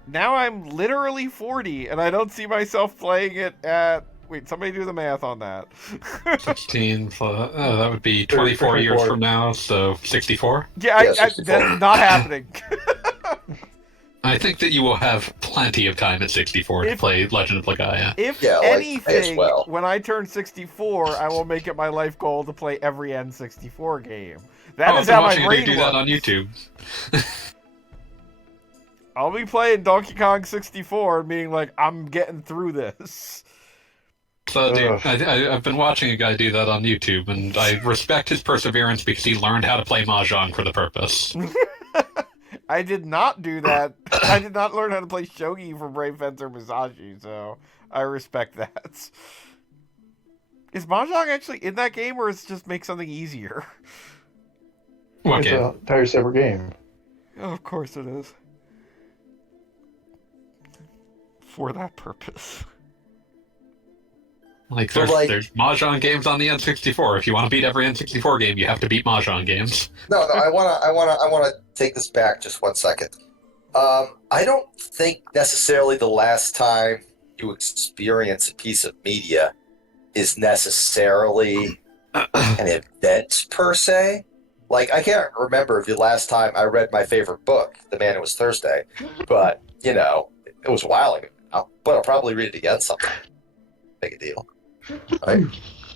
now I'm literally 40, and I don't see myself playing it at... Wait, somebody do the math on that. 16 plus, that would be 24 years 24. from now, so 64. Yeah, Yeah, I, 64. that's not happening. I think that you will have plenty of time at 64 to If- play Legend of Legaia. If Yeah, like, as anything, well. when I turn 64, I will make it my life goal to play every N64 game. That I've is been how my watching a dude brain do that on works. YouTube. I'll be playing Donkey Kong 64 and being like, I'm getting through this. So, dude, Ugh. I've been watching a guy do that on YouTube, and I respect his perseverance because he learned how to play Mahjong for the purpose. I did not do that. I did not learn how to play shogi from Brave Fencer Musashi, so I respect that. Is Mahjong actually in that game, or is it just make something easier? What It's game? an entire separate game. Oh, of course it is. For that purpose. Like, But, like- there's Mahjong games on the N64. If you want to beat every N64 game, you have to beat Mahjong games. No, I wanna take this back just 1 second. I don't think necessarily the last time you experience a piece of media is necessarily an event per se. Like, I can't remember the last time I read my favorite book, The Man It Was Thursday, but it was a while ago. But I'll probably read it again sometime. Big a deal, right?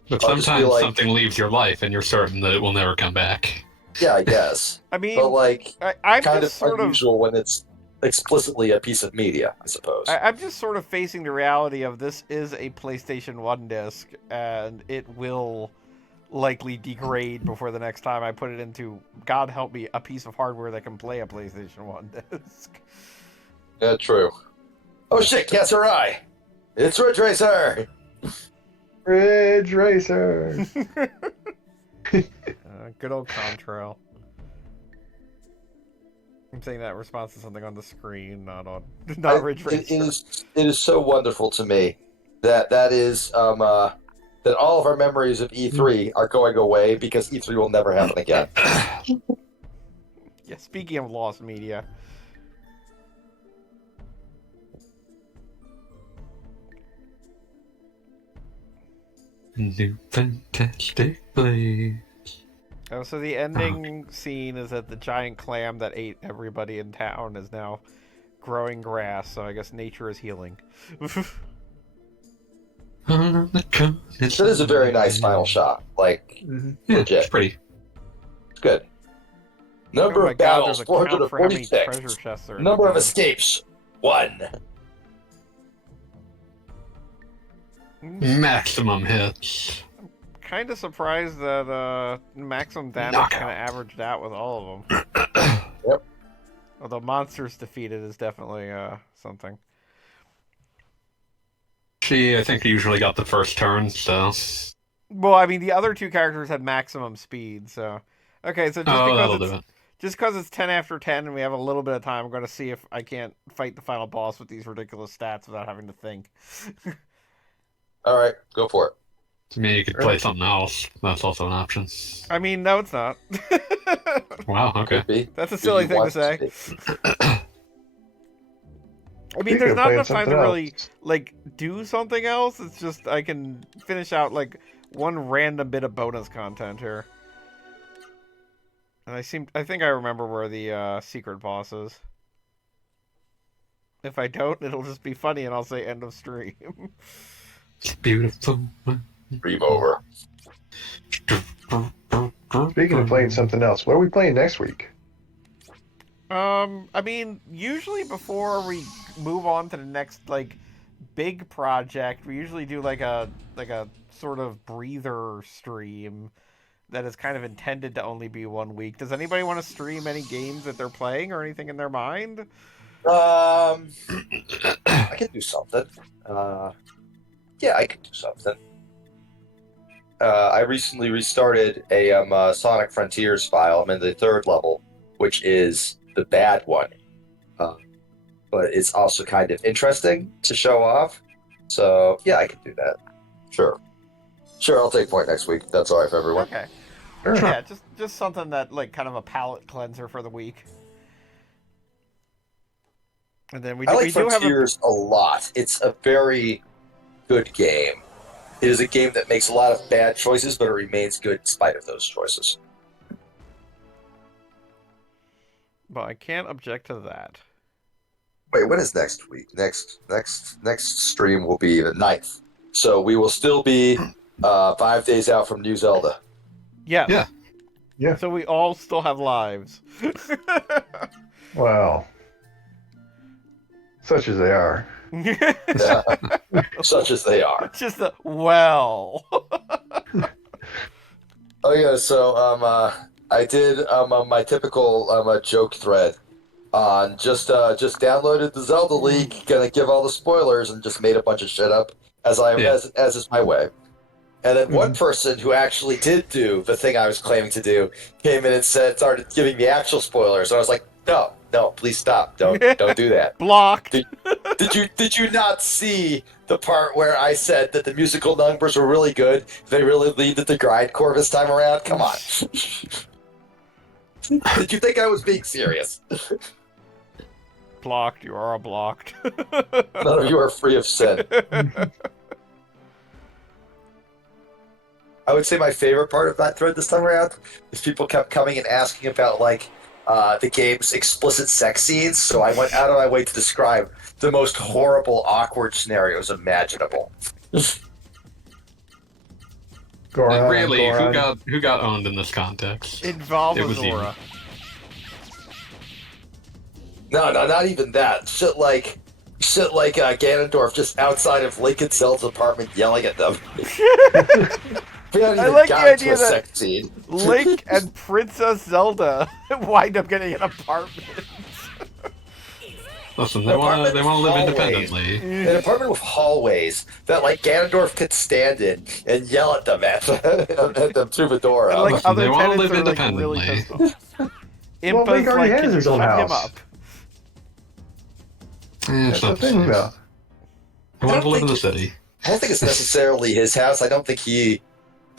But I'll just be sometimes like- something leaves your life, and you're certain that it will never come back. Yeah, I guess. I mean, But like, I'm kind of just sort of unusual when it's explicitly a piece of media, I suppose. I'm just sort of facing the reality of this is a PlayStation 1 disc, and it will likely degrade before the next time I put it into, God help me, a piece of hardware that can play a PlayStation 1 disc. Yeah, true. Oh shit, cat's her eye. It's Ridge Racer. Ridge Racer. Good old Contrail. I'm saying that in response to something on the screen, not Ridge Racer. It is so wonderful to me that is that all of our memories of E3 are going away because E3 will never happen again. Yeah, speaking of lost media. New Fantastic Blade. Oh, so the ending scene is that the giant clam that ate everybody in town is now growing grass, so I guess nature is healing. That is a very nice final shot. Like, Yeah, legit. it's pretty. It's good. Number Oh my of God, battles, there's a count for how many 446. treasure chests are in Number the of game. escapes, 1. Maximum hits. Kind of surprised that maximum damage Knockout. kind of averaged out with all of them. Yep. Although monsters defeated is definitely something. She, I think, usually got the first turn, so... Well, I mean, the other two characters had maximum speed, so... Okay, so that'll do it. just because it's 10 after 10 and we have a little bit of time, I'm going to see if I can't fight the final boss with these ridiculous stats without having to think. All right, go for it. To me, you could play something else. That's also an option. I mean, no, it's not. Wow, okay. Could be. That's a Could silly you thing to want say. be? I mean, Speaking there's of not playing enough time to something really, else. like, do something else. It's just I can finish out, like, one random bit of bonus content here. And I think I remember where the secret boss is. If I don't, it'll just be funny and I'll say end of stream. It's beautiful. Dream over. Speaking of playing something else, what are we playing next week? I mean, usually before we move on to the next, like, big project, we usually do like a sort of breather stream that is kind of intended to only be 1 week. Does anybody want to stream any games that they're playing or anything in their mind? I can do something. Yeah, I can do something. I recently restarted a Sonic Frontiers file. I'm in the 3rd level, which is the bad one. But it's also kind of interesting to show off. So, yeah, I can do that. Sure. Sure, I'll take point next week. That's all right for everyone. Okay. Sure. Yeah, just something that, like, kind of a palate cleanser for the week. And then we I do, like we do have a... Frontiers a lot. It's a very good game. It is a game that makes a lot of bad choices, but it remains good in spite of those choices. But I can't object to that. Wait, when is next week? Next stream will be the 9th. So we will still be 5 days out from New Zelda. Yes. Yeah. Yeah. So we all still have lives. Well, such as they are. Yeah. Such as they are. Just a well. Oh yeah, so I did my typical joke thread on just downloaded the Zelda leak, gonna give all the spoilers, and just made a bunch of shit up as is my way. And then one person who actually did do the thing I was claiming to do came in and started giving me actual spoilers, and I was like, no, please stop, don't do that. Blocked. Did you not see the part where I said that the musical numbers were really good? They really lead to the grindcore this time around? Come on. Did you think I was being serious? Blocked. You are blocked. None of you are free of sin. I would say my favorite part of that thread this time around is people kept coming and asking about the game's explicit sex scenes, so I went out of my way to describe the most horrible, awkward scenarios imaginable. Goron, And really, Goron. who got owned in this context? Involve It was Azora. No, not even that. Shit like Ganondorf just outside of Link and Zelda's apartment yelling at them. We haven't I even like the gotten to idea a that sex scene. Link and Princess Zelda wind up getting an apartment. Listen, they want to live Hallways. independently. An apartment with hallways that Ganondorf could stand in and yell at them at them through the door. And Listen, other they wanna tenants live are really independently. pissed off. Well, Link Impa's already has can you his own shut him house. up? It's That's the not thing, the though. I want to live in the think city. I don't think it's necessarily his house. I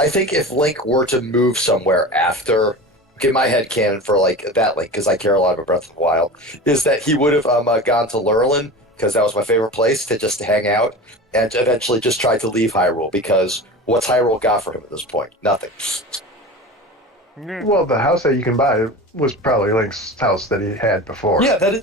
think if Link were to move somewhere after, okay, my head canon for that Link, because I care a lot about Breath of the Wild, is that he would have gone to Lurelin, because that was my favorite place to hang out, and eventually just tried to leave Hyrule, because what's Hyrule got for him at this point? Nothing. Well, the house that you can buy was probably Link's house that he had before. Yeah, that is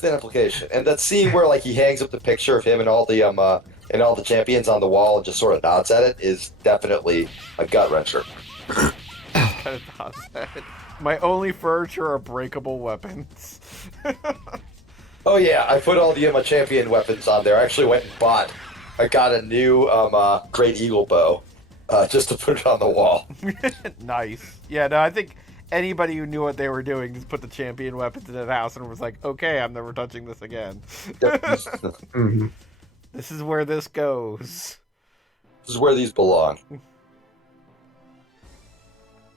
the implication, and that scene where he hangs up the picture of him and all the champions on the wall and just sort of nods at it is definitely a gut wrencher. Kind of thought that. My only furniture are breakable weapons. Oh yeah, I put all the champion weapons on there. I actually went and I got a new Great Eagle bow just to put it on the wall. Nice. Yeah, no, I think anybody who knew what they were doing just put the champion weapons in that house and was like, okay, I'm never touching this again. Mhm. This is where this goes. This is where these belong.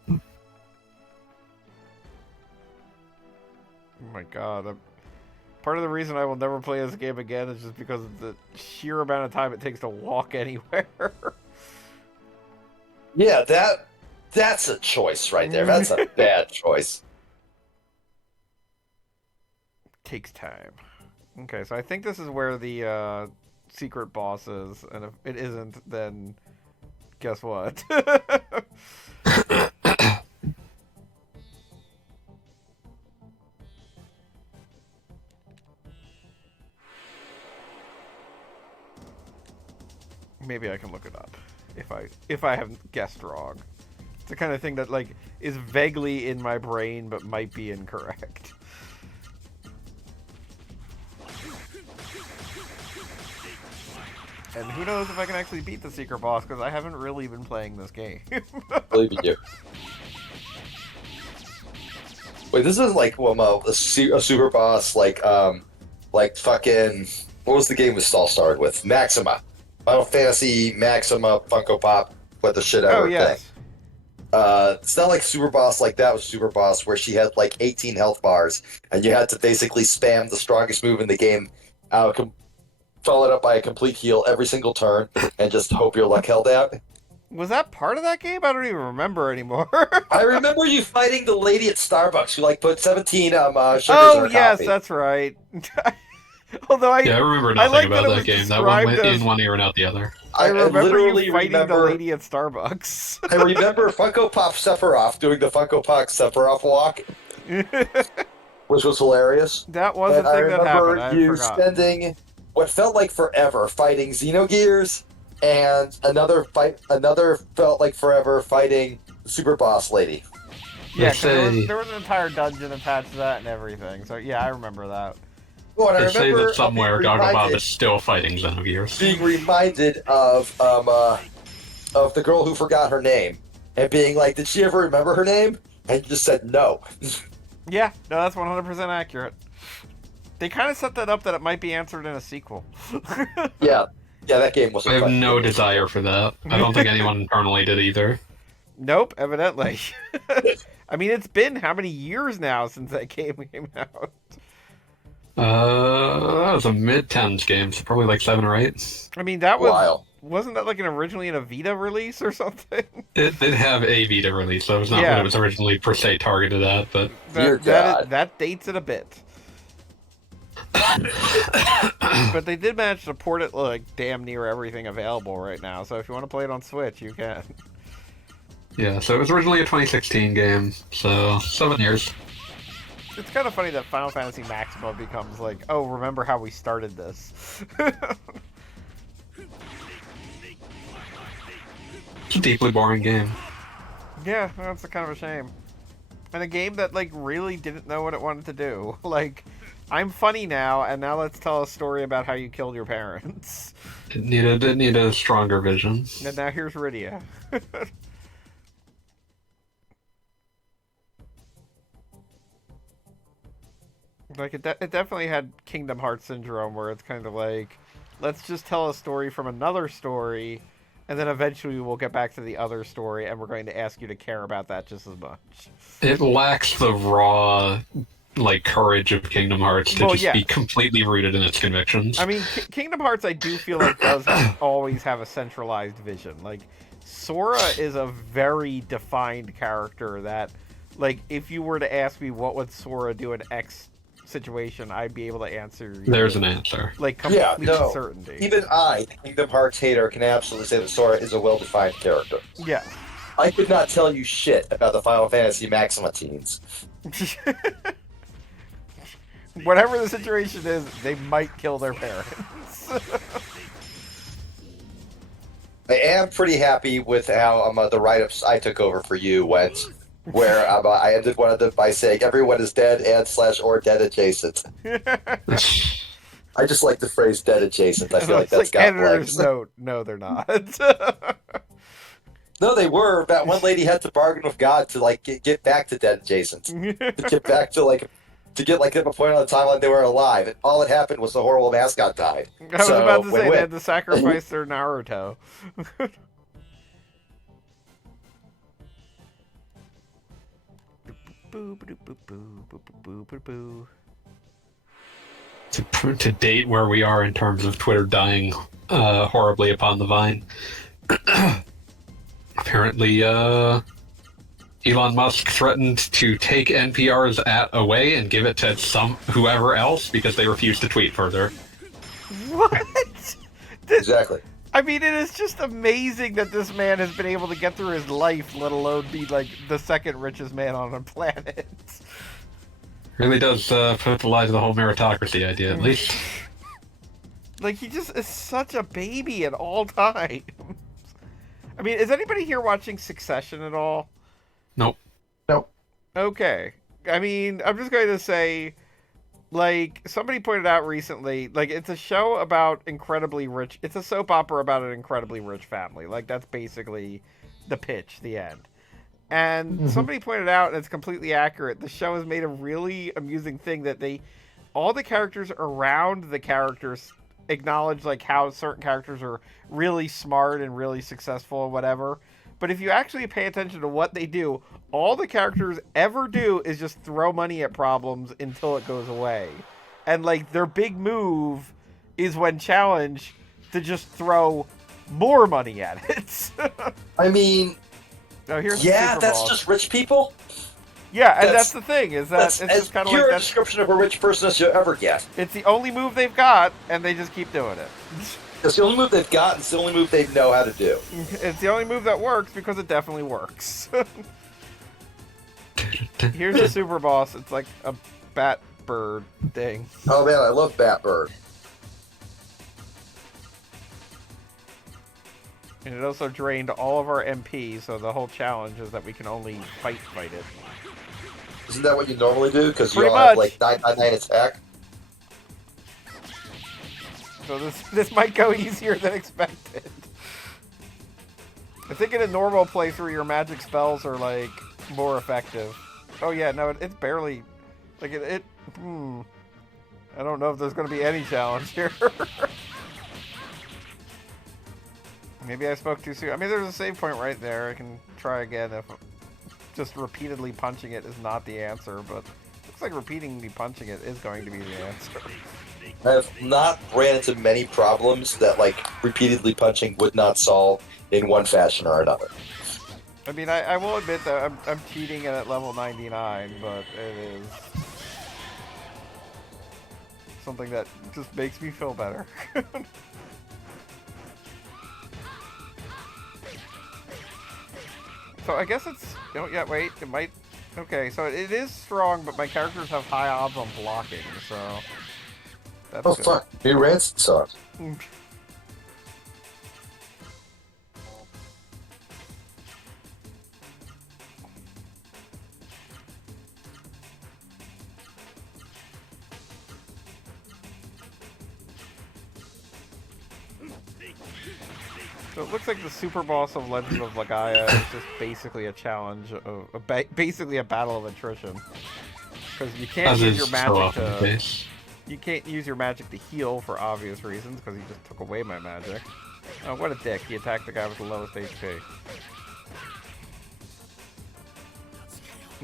Oh my god. Part of the reason I will never play this game again is just because of the sheer amount of time it takes to walk anywhere. Yeah, that's a choice right there. That's a bad choice. Takes time. Okay, so I think this is where the secret boss is, and if it isn't, then guess what? Maybe I can look it up if I haven't guessed wrong. It's the kind of thing that is vaguely in my brain but might be incorrect. And who knows if I can actually beat the secret boss, because I haven't really been playing this game. Believe in you. Wait, this is a super boss like fucking what was the game we all started with? Maxima. Final Fantasy Maxima Funko Pop, what the shit ever Oh, yes. thing. It's not like Super Boss like that was Super Boss, where she had 18 health bars, and you had to basically spam the strongest move in the game, followed up by a complete heal every single turn, and just hope your luck held out. Was that part of that game? I don't even remember anymore. I remember you fighting the lady at Starbucks who put 17 sugars in Oh, her yes, coffee. that's right. Although I remember I nothing like about that it that was game. That one went described as- in one ear and out the other. I remember literally you fighting remember, the lady at Starbucks. I remember Funko Pop Sephiroth doing the Funko Pop Sephiroth walk, which was hilarious. That was And a I thing that remember happened. I you forgot. spending what felt like forever fighting Xenogears, and another felt like forever fighting the Super Boss Lady. Yeah, They 'cause there was, say there was an entire dungeon attached to that and everything. So yeah, I remember that. Well, and I they say remember that somewhere being Dagobah reminded, is still fighting Xenogears. being reminded of the girl who forgot her name and being like, "Did she ever remember her name?" And you just said no. Yeah, no, that's 100% accurate. They kind of set that up that it might be answered in a sequel. Yeah, that game I wasn't have fun. no desire for that. I don't think anyone internally did either. Nope, evidently. I mean, it's been how many years now since that game came out? That was a mid-10s game, so probably like 7 or 8. I mean, that was While. wasn't that like originally in a Vita release or something? It did have a Vita release, so it was not what Yeah. it was originally per se targeted at, but Dear God. That dates it a bit. But they did manage to port it like damn near everything available right now. So if you want to play it on Switch, you can. yeah, so it was originally a 2016 game, so 7 years. It's kind of funny that Final Fantasy Maxima becomes like, oh, remember how we started this? It's a deeply boring game. Yeah, that's a kind of a shame. And a game that like really didn't know what it wanted to do. Like, I'm funny now, and now let's tell a story about how you killed your parents. It needed a stronger vision. And now here's Rydia. Like, it definitely had Kingdom Hearts syndrome, where it's kind of like, let's just tell a story from another story, and then eventually we'll get back to the other story, and we're going to ask you to care about that just as much. It lacks the raw, like, courage of Kingdom Hearts to Well, just yeah. be completely rooted in its convictions. I mean, Kingdom Hearts, I do feel like does always have a centralized vision. Like, Sora is a very defined character that, like, if you were to ask me what would Sora do in X situation, I'd be able to answer you There's with, an answer. like, complete Yeah, no. certainty. Even I, the Kingdom Hearts hater, can absolutely say that Sora is a well-defined character. Yeah. I could not tell you shit about the Final Fantasy Maxima teens. Whatever the situation is, they might kill their parents. I am pretty happy with how the write-ups I took over for you went, where I ended one of them by saying everyone is dead and / or dead adjacent. I just like the phrase "dead adjacent." I feel like It's that's got editor's legs. no, they're not. No, they were. That one lady had to bargain with God to like get back to dead adjacent, to get back to get like at a point on the timeline they were alive. And all that happened was the horrible mascot died. I was So, about to say win-win. they had to sacrifice their Naruto. To date where we are in terms of Twitter dying horribly upon the vine. Apparently, Elon Musk threatened to take NPR's away and give it to whoever else because they refused to tweet further. What? Exactly. I mean, it is just amazing that this man has been able to get through his life, let alone be like the second richest man on the planet. Really does put to light the whole meritocracy idea, at least. Like, he just is such a baby at all times. I mean, is anybody here watching Succession at all? Nope. Okay. I mean, I'm just going to say, like, somebody pointed out recently, like, it's a show about incredibly rich, it's a soap opera about an incredibly rich family. Like, that's basically the pitch, the end. And somebody pointed out, and it's completely accurate, the show has made a really amusing thing that all the characters around the characters acknowledge, like, how certain characters are really smart and really successful or whatever. But if you actually pay attention to what they do, all the characters ever do is just throw money at problems until it goes away. And, like, their big move is when challenged to just throw more money at it. I mean, Now, here's the yeah, Super that's Bowl. just rich people. Yeah, and that's the thing, is that That's it's as just kind of pure like a that's, description of a rich person as you'll ever get. it's the only move they've got, and they just keep doing it. It's the only move they've got, and it's the only move they know how to do. It's the only move that works because it definitely works. Here's the Super Boss. It's like a bat bird thing. Oh man, I love Batbird. And it also drained all of our MP, so the whole challenge is that we can only fight it. Isn't that what you normally do? Because you Pretty all have much. like 999 attack. So this might go easier than expected. I think in a normal playthrough, your magic spells are like more effective. Oh yeah, no, it's barely like it. I don't know if there's going to be any challenge here. Maybe I spoke too soon. I mean, there's a save point right there. I can try again if just repeatedly punching it is not the answer, but it looks like repeatedly punching it is going to be the answer. I have not ran into many problems that like repeatedly punching would not solve in one fashion or another. I mean, I will admit that I'm cheating it at level 99, but it is something that just makes me feel better. So I guess it's... Oh, yeah, wait. It might... Okay, so it is strong, but my characters have high odds on blocking, so... That's Oh, good. fuck. New Rancid song. So it looks like the super boss of Legend of Legaia is just basically a challenge of... basically a battle of attrition. Because you can't As use is your so magic often the to... case. You can't use your magic to heal for obvious reasons, because he just took away my magic. Oh, what a dick. He attacked the guy with the lowest HP.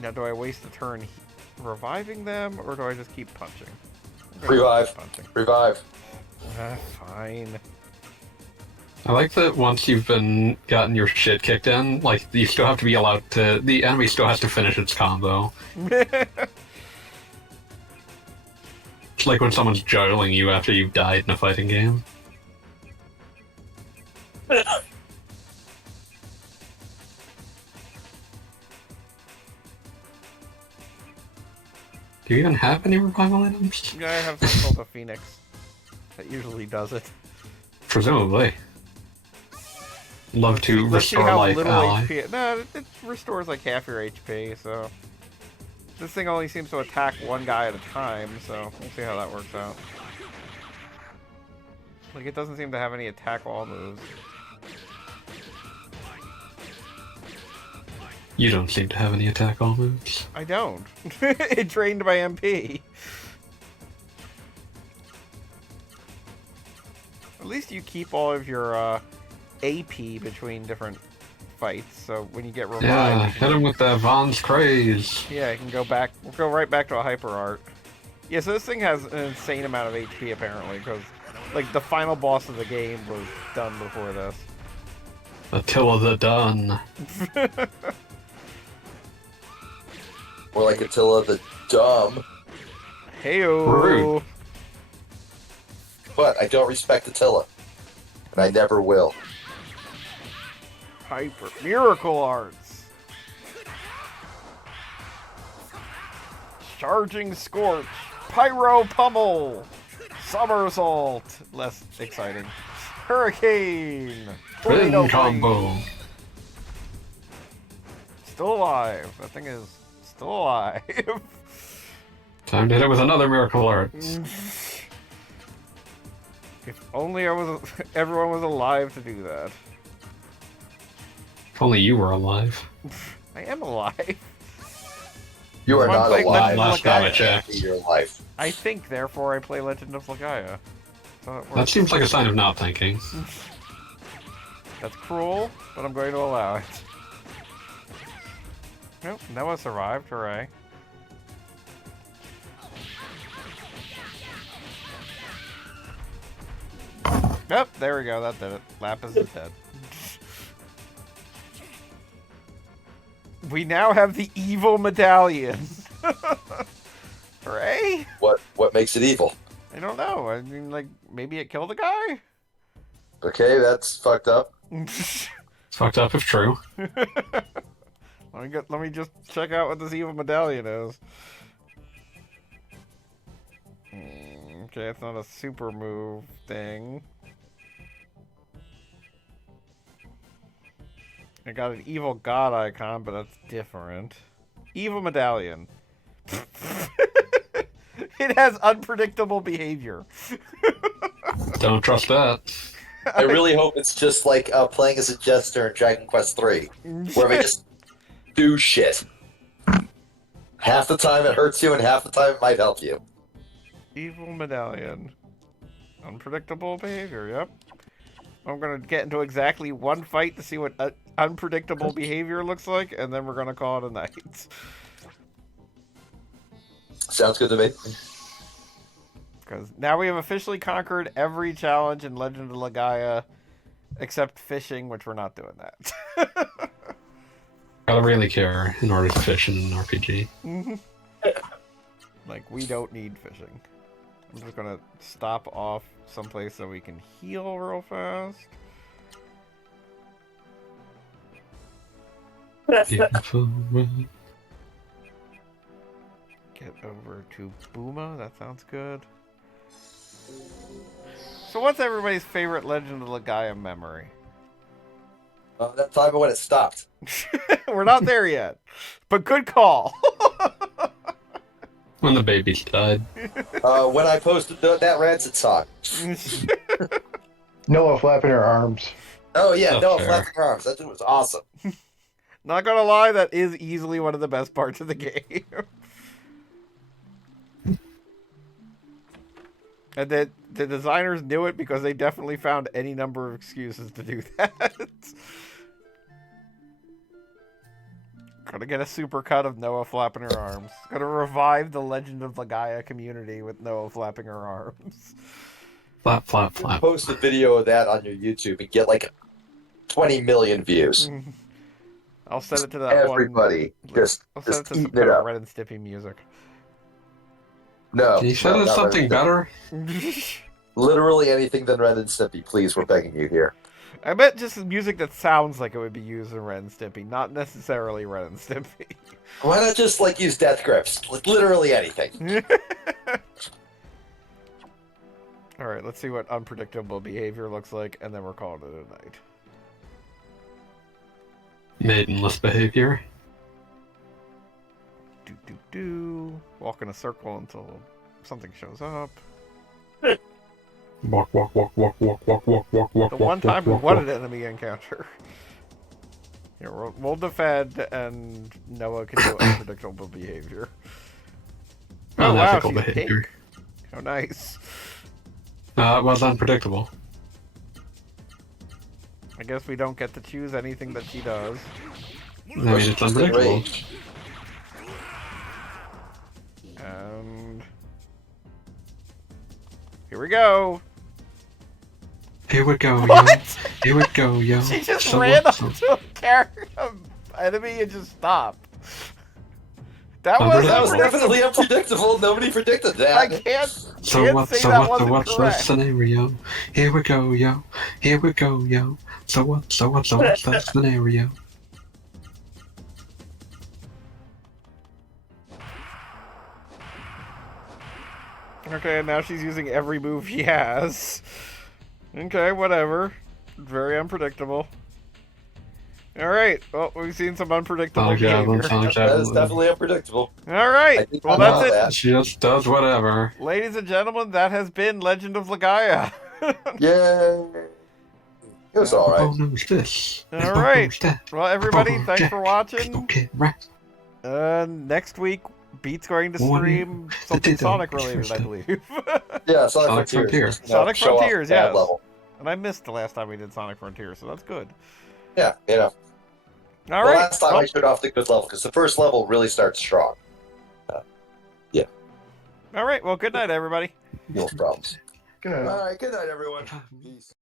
Now, do I waste a turn reviving them, or do I just keep punching? I'm gonna Revive. keep punching. Revive. Fine. I like that once you've gotten your shit kicked in, like, you still have to be allowed to... The enemy still has to finish its combo. It's like when someone's juggling you after you've died in a fighting game. Do you even have any revival items? Yeah, I have something called a Phoenix. That usually does it. Presumably. Love to Let's see restore how life little ally. HP... No, it restores like half your HP, so... This thing only seems to attack one guy at a time, so we'll see how that works out. Like, it doesn't seem to have any attack all moves. You don't seem to have any attack all moves. I don't. It drained my MP. At least you keep all of your AP between different fights, so when you get revived... Yeah, you can- hit him with that Von's craze. Yeah, I can go back. We'll go right back to a hyper art. Yeah, so this thing has an insane amount of HP apparently, because like the final boss of the game was done before this. Attila the Dun. Or like Attila the Dumb. Heyo. Rude. But I don't respect Attila. And I never will. Hyper miracle arts. Charging scorch. Pyro pummel. Somersault. Less exciting. Hurricane. Twin Tornado combo. blade. Still alive. That thing is still alive. Time to hit it with another miracle art. If only everyone was alive to do that. If only you were alive. I am alive. You are Come on, not play alive. Legend of Last time I Legaia. checked. in your life. I think, therefore, I play Legend of Legaia. So it That works. seems like a sign of not thinking. That's cruel, but I'm going to allow it. Nope, Noah survived. Hooray. Yep, there we go. That did it. Lapis is dead. We now have the evil medallion. Hooray! What makes it evil? I don't know. I mean, like, maybe it killed a guy? Okay, that's fucked up. It's fucked up if true. Let me just check out what this evil medallion is. Okay, it's not a super move thing. I got an evil god icon, but that's different. Evil medallion. It has unpredictable behavior. Don't trust that. I really hope it's just like playing as a jester in Dragon Quest III, where they just do shit. Half the time it hurts you, and half the time it might help you. Evil medallion. Unpredictable behavior, yep. I'm gonna get into exactly one fight to see what unpredictable behavior looks like, and then we're gonna call it a night. Sounds good to me. Because now we have officially conquered every challenge in Legend of Legaia, except fishing, which we're not doing that. Gotta really care in order to fish in an RPG. Like, we don't need fishing. I'm just gonna stop off someplace so we can heal real fast. Beautiful world. Get over to Booma, that sounds good. So what's everybody's favorite Legend of Legaia memory? That time when it stopped. We're not there yet, but good call. When the babies died. When I posted that Rancid song. Noah flapping her arms. Oh yeah, That's no, fair. flapping arms. That was awesome. Not gonna lie, that is easily one of the best parts of the game. And the designers knew it because they definitely found any number of excuses to do that. Gonna get a super cut of Noah flapping her arms. Gonna revive the Legend of Legaia community with Noah flapping her arms. Flap, flap, flap. Post a video of that on your YouTube and get like 20 million views. I'll send it to that Everybody one. just I'll send it to some eating kind it of up. Ren and Stimpy music. No, Can you send no, us not something Ren and better? Literally anything than Ren and Stimpy, please. We're begging you here. I bet just music that sounds like it would be used in Ren and Stimpy, not necessarily Ren and Stimpy. Why not just like use death grips? Like, literally anything. Alright, let's see what unpredictable behavior looks like, and then we're calling it a night. Maidenless behavior. Do. Walk in a circle until something shows up. Walk, walk, walk, walk, walk, walk, walk, walk, walk. The one time we wanted an enemy encounter. Here, we'll defend, and Noah can do unpredictable behavior. Oh wow, Unethical she's behavior. pink. Oh nice. It was unpredictable. I guess we don't get to choose anything that she does. I mean, it's Just unpredictable. enraged. And here we go. Here we go, yo. What? Here we go, yo. She just So ran what, up so- to a character enemy and just stopped. That was Unpredictable. That was unpredictable. definitely unpredictable. Nobody predicted I that. can't So say what, that so wasn't what's the correct. scenario? Here we go, yo. Here we go, yo. So what's the scenario? Okay, and now she's using every move she has. Okay, whatever. Very unpredictable. Alright, well, we've seen some unpredictable Sonic Javelin, behavior. Sonic That is Javelin. definitely unpredictable. I Alright, think well I know that's it. that. She just does whatever. Ladies and gentlemen, that has been Legend of Legaia. Yay. It was Oh, alright. knows this. All right. Knows that. Well, everybody, Oh, thanks Jack. for watching. Okay, right. Next week, Beat's going to Warning. stream something Potato. Sonic related, I believe. Yeah, Sonic Sonic Frontiers. Frontier. Just, you know, Sonic show off Frontiers, the bad yes. level. And I missed the last time we did Sonic Frontier, so that's good. Yeah, you know. All The right. last time well, I showed off the good level, because the first level really starts strong. all right. Well, good night, everybody. No problems. Good night. Alright, good night, everyone. Peace.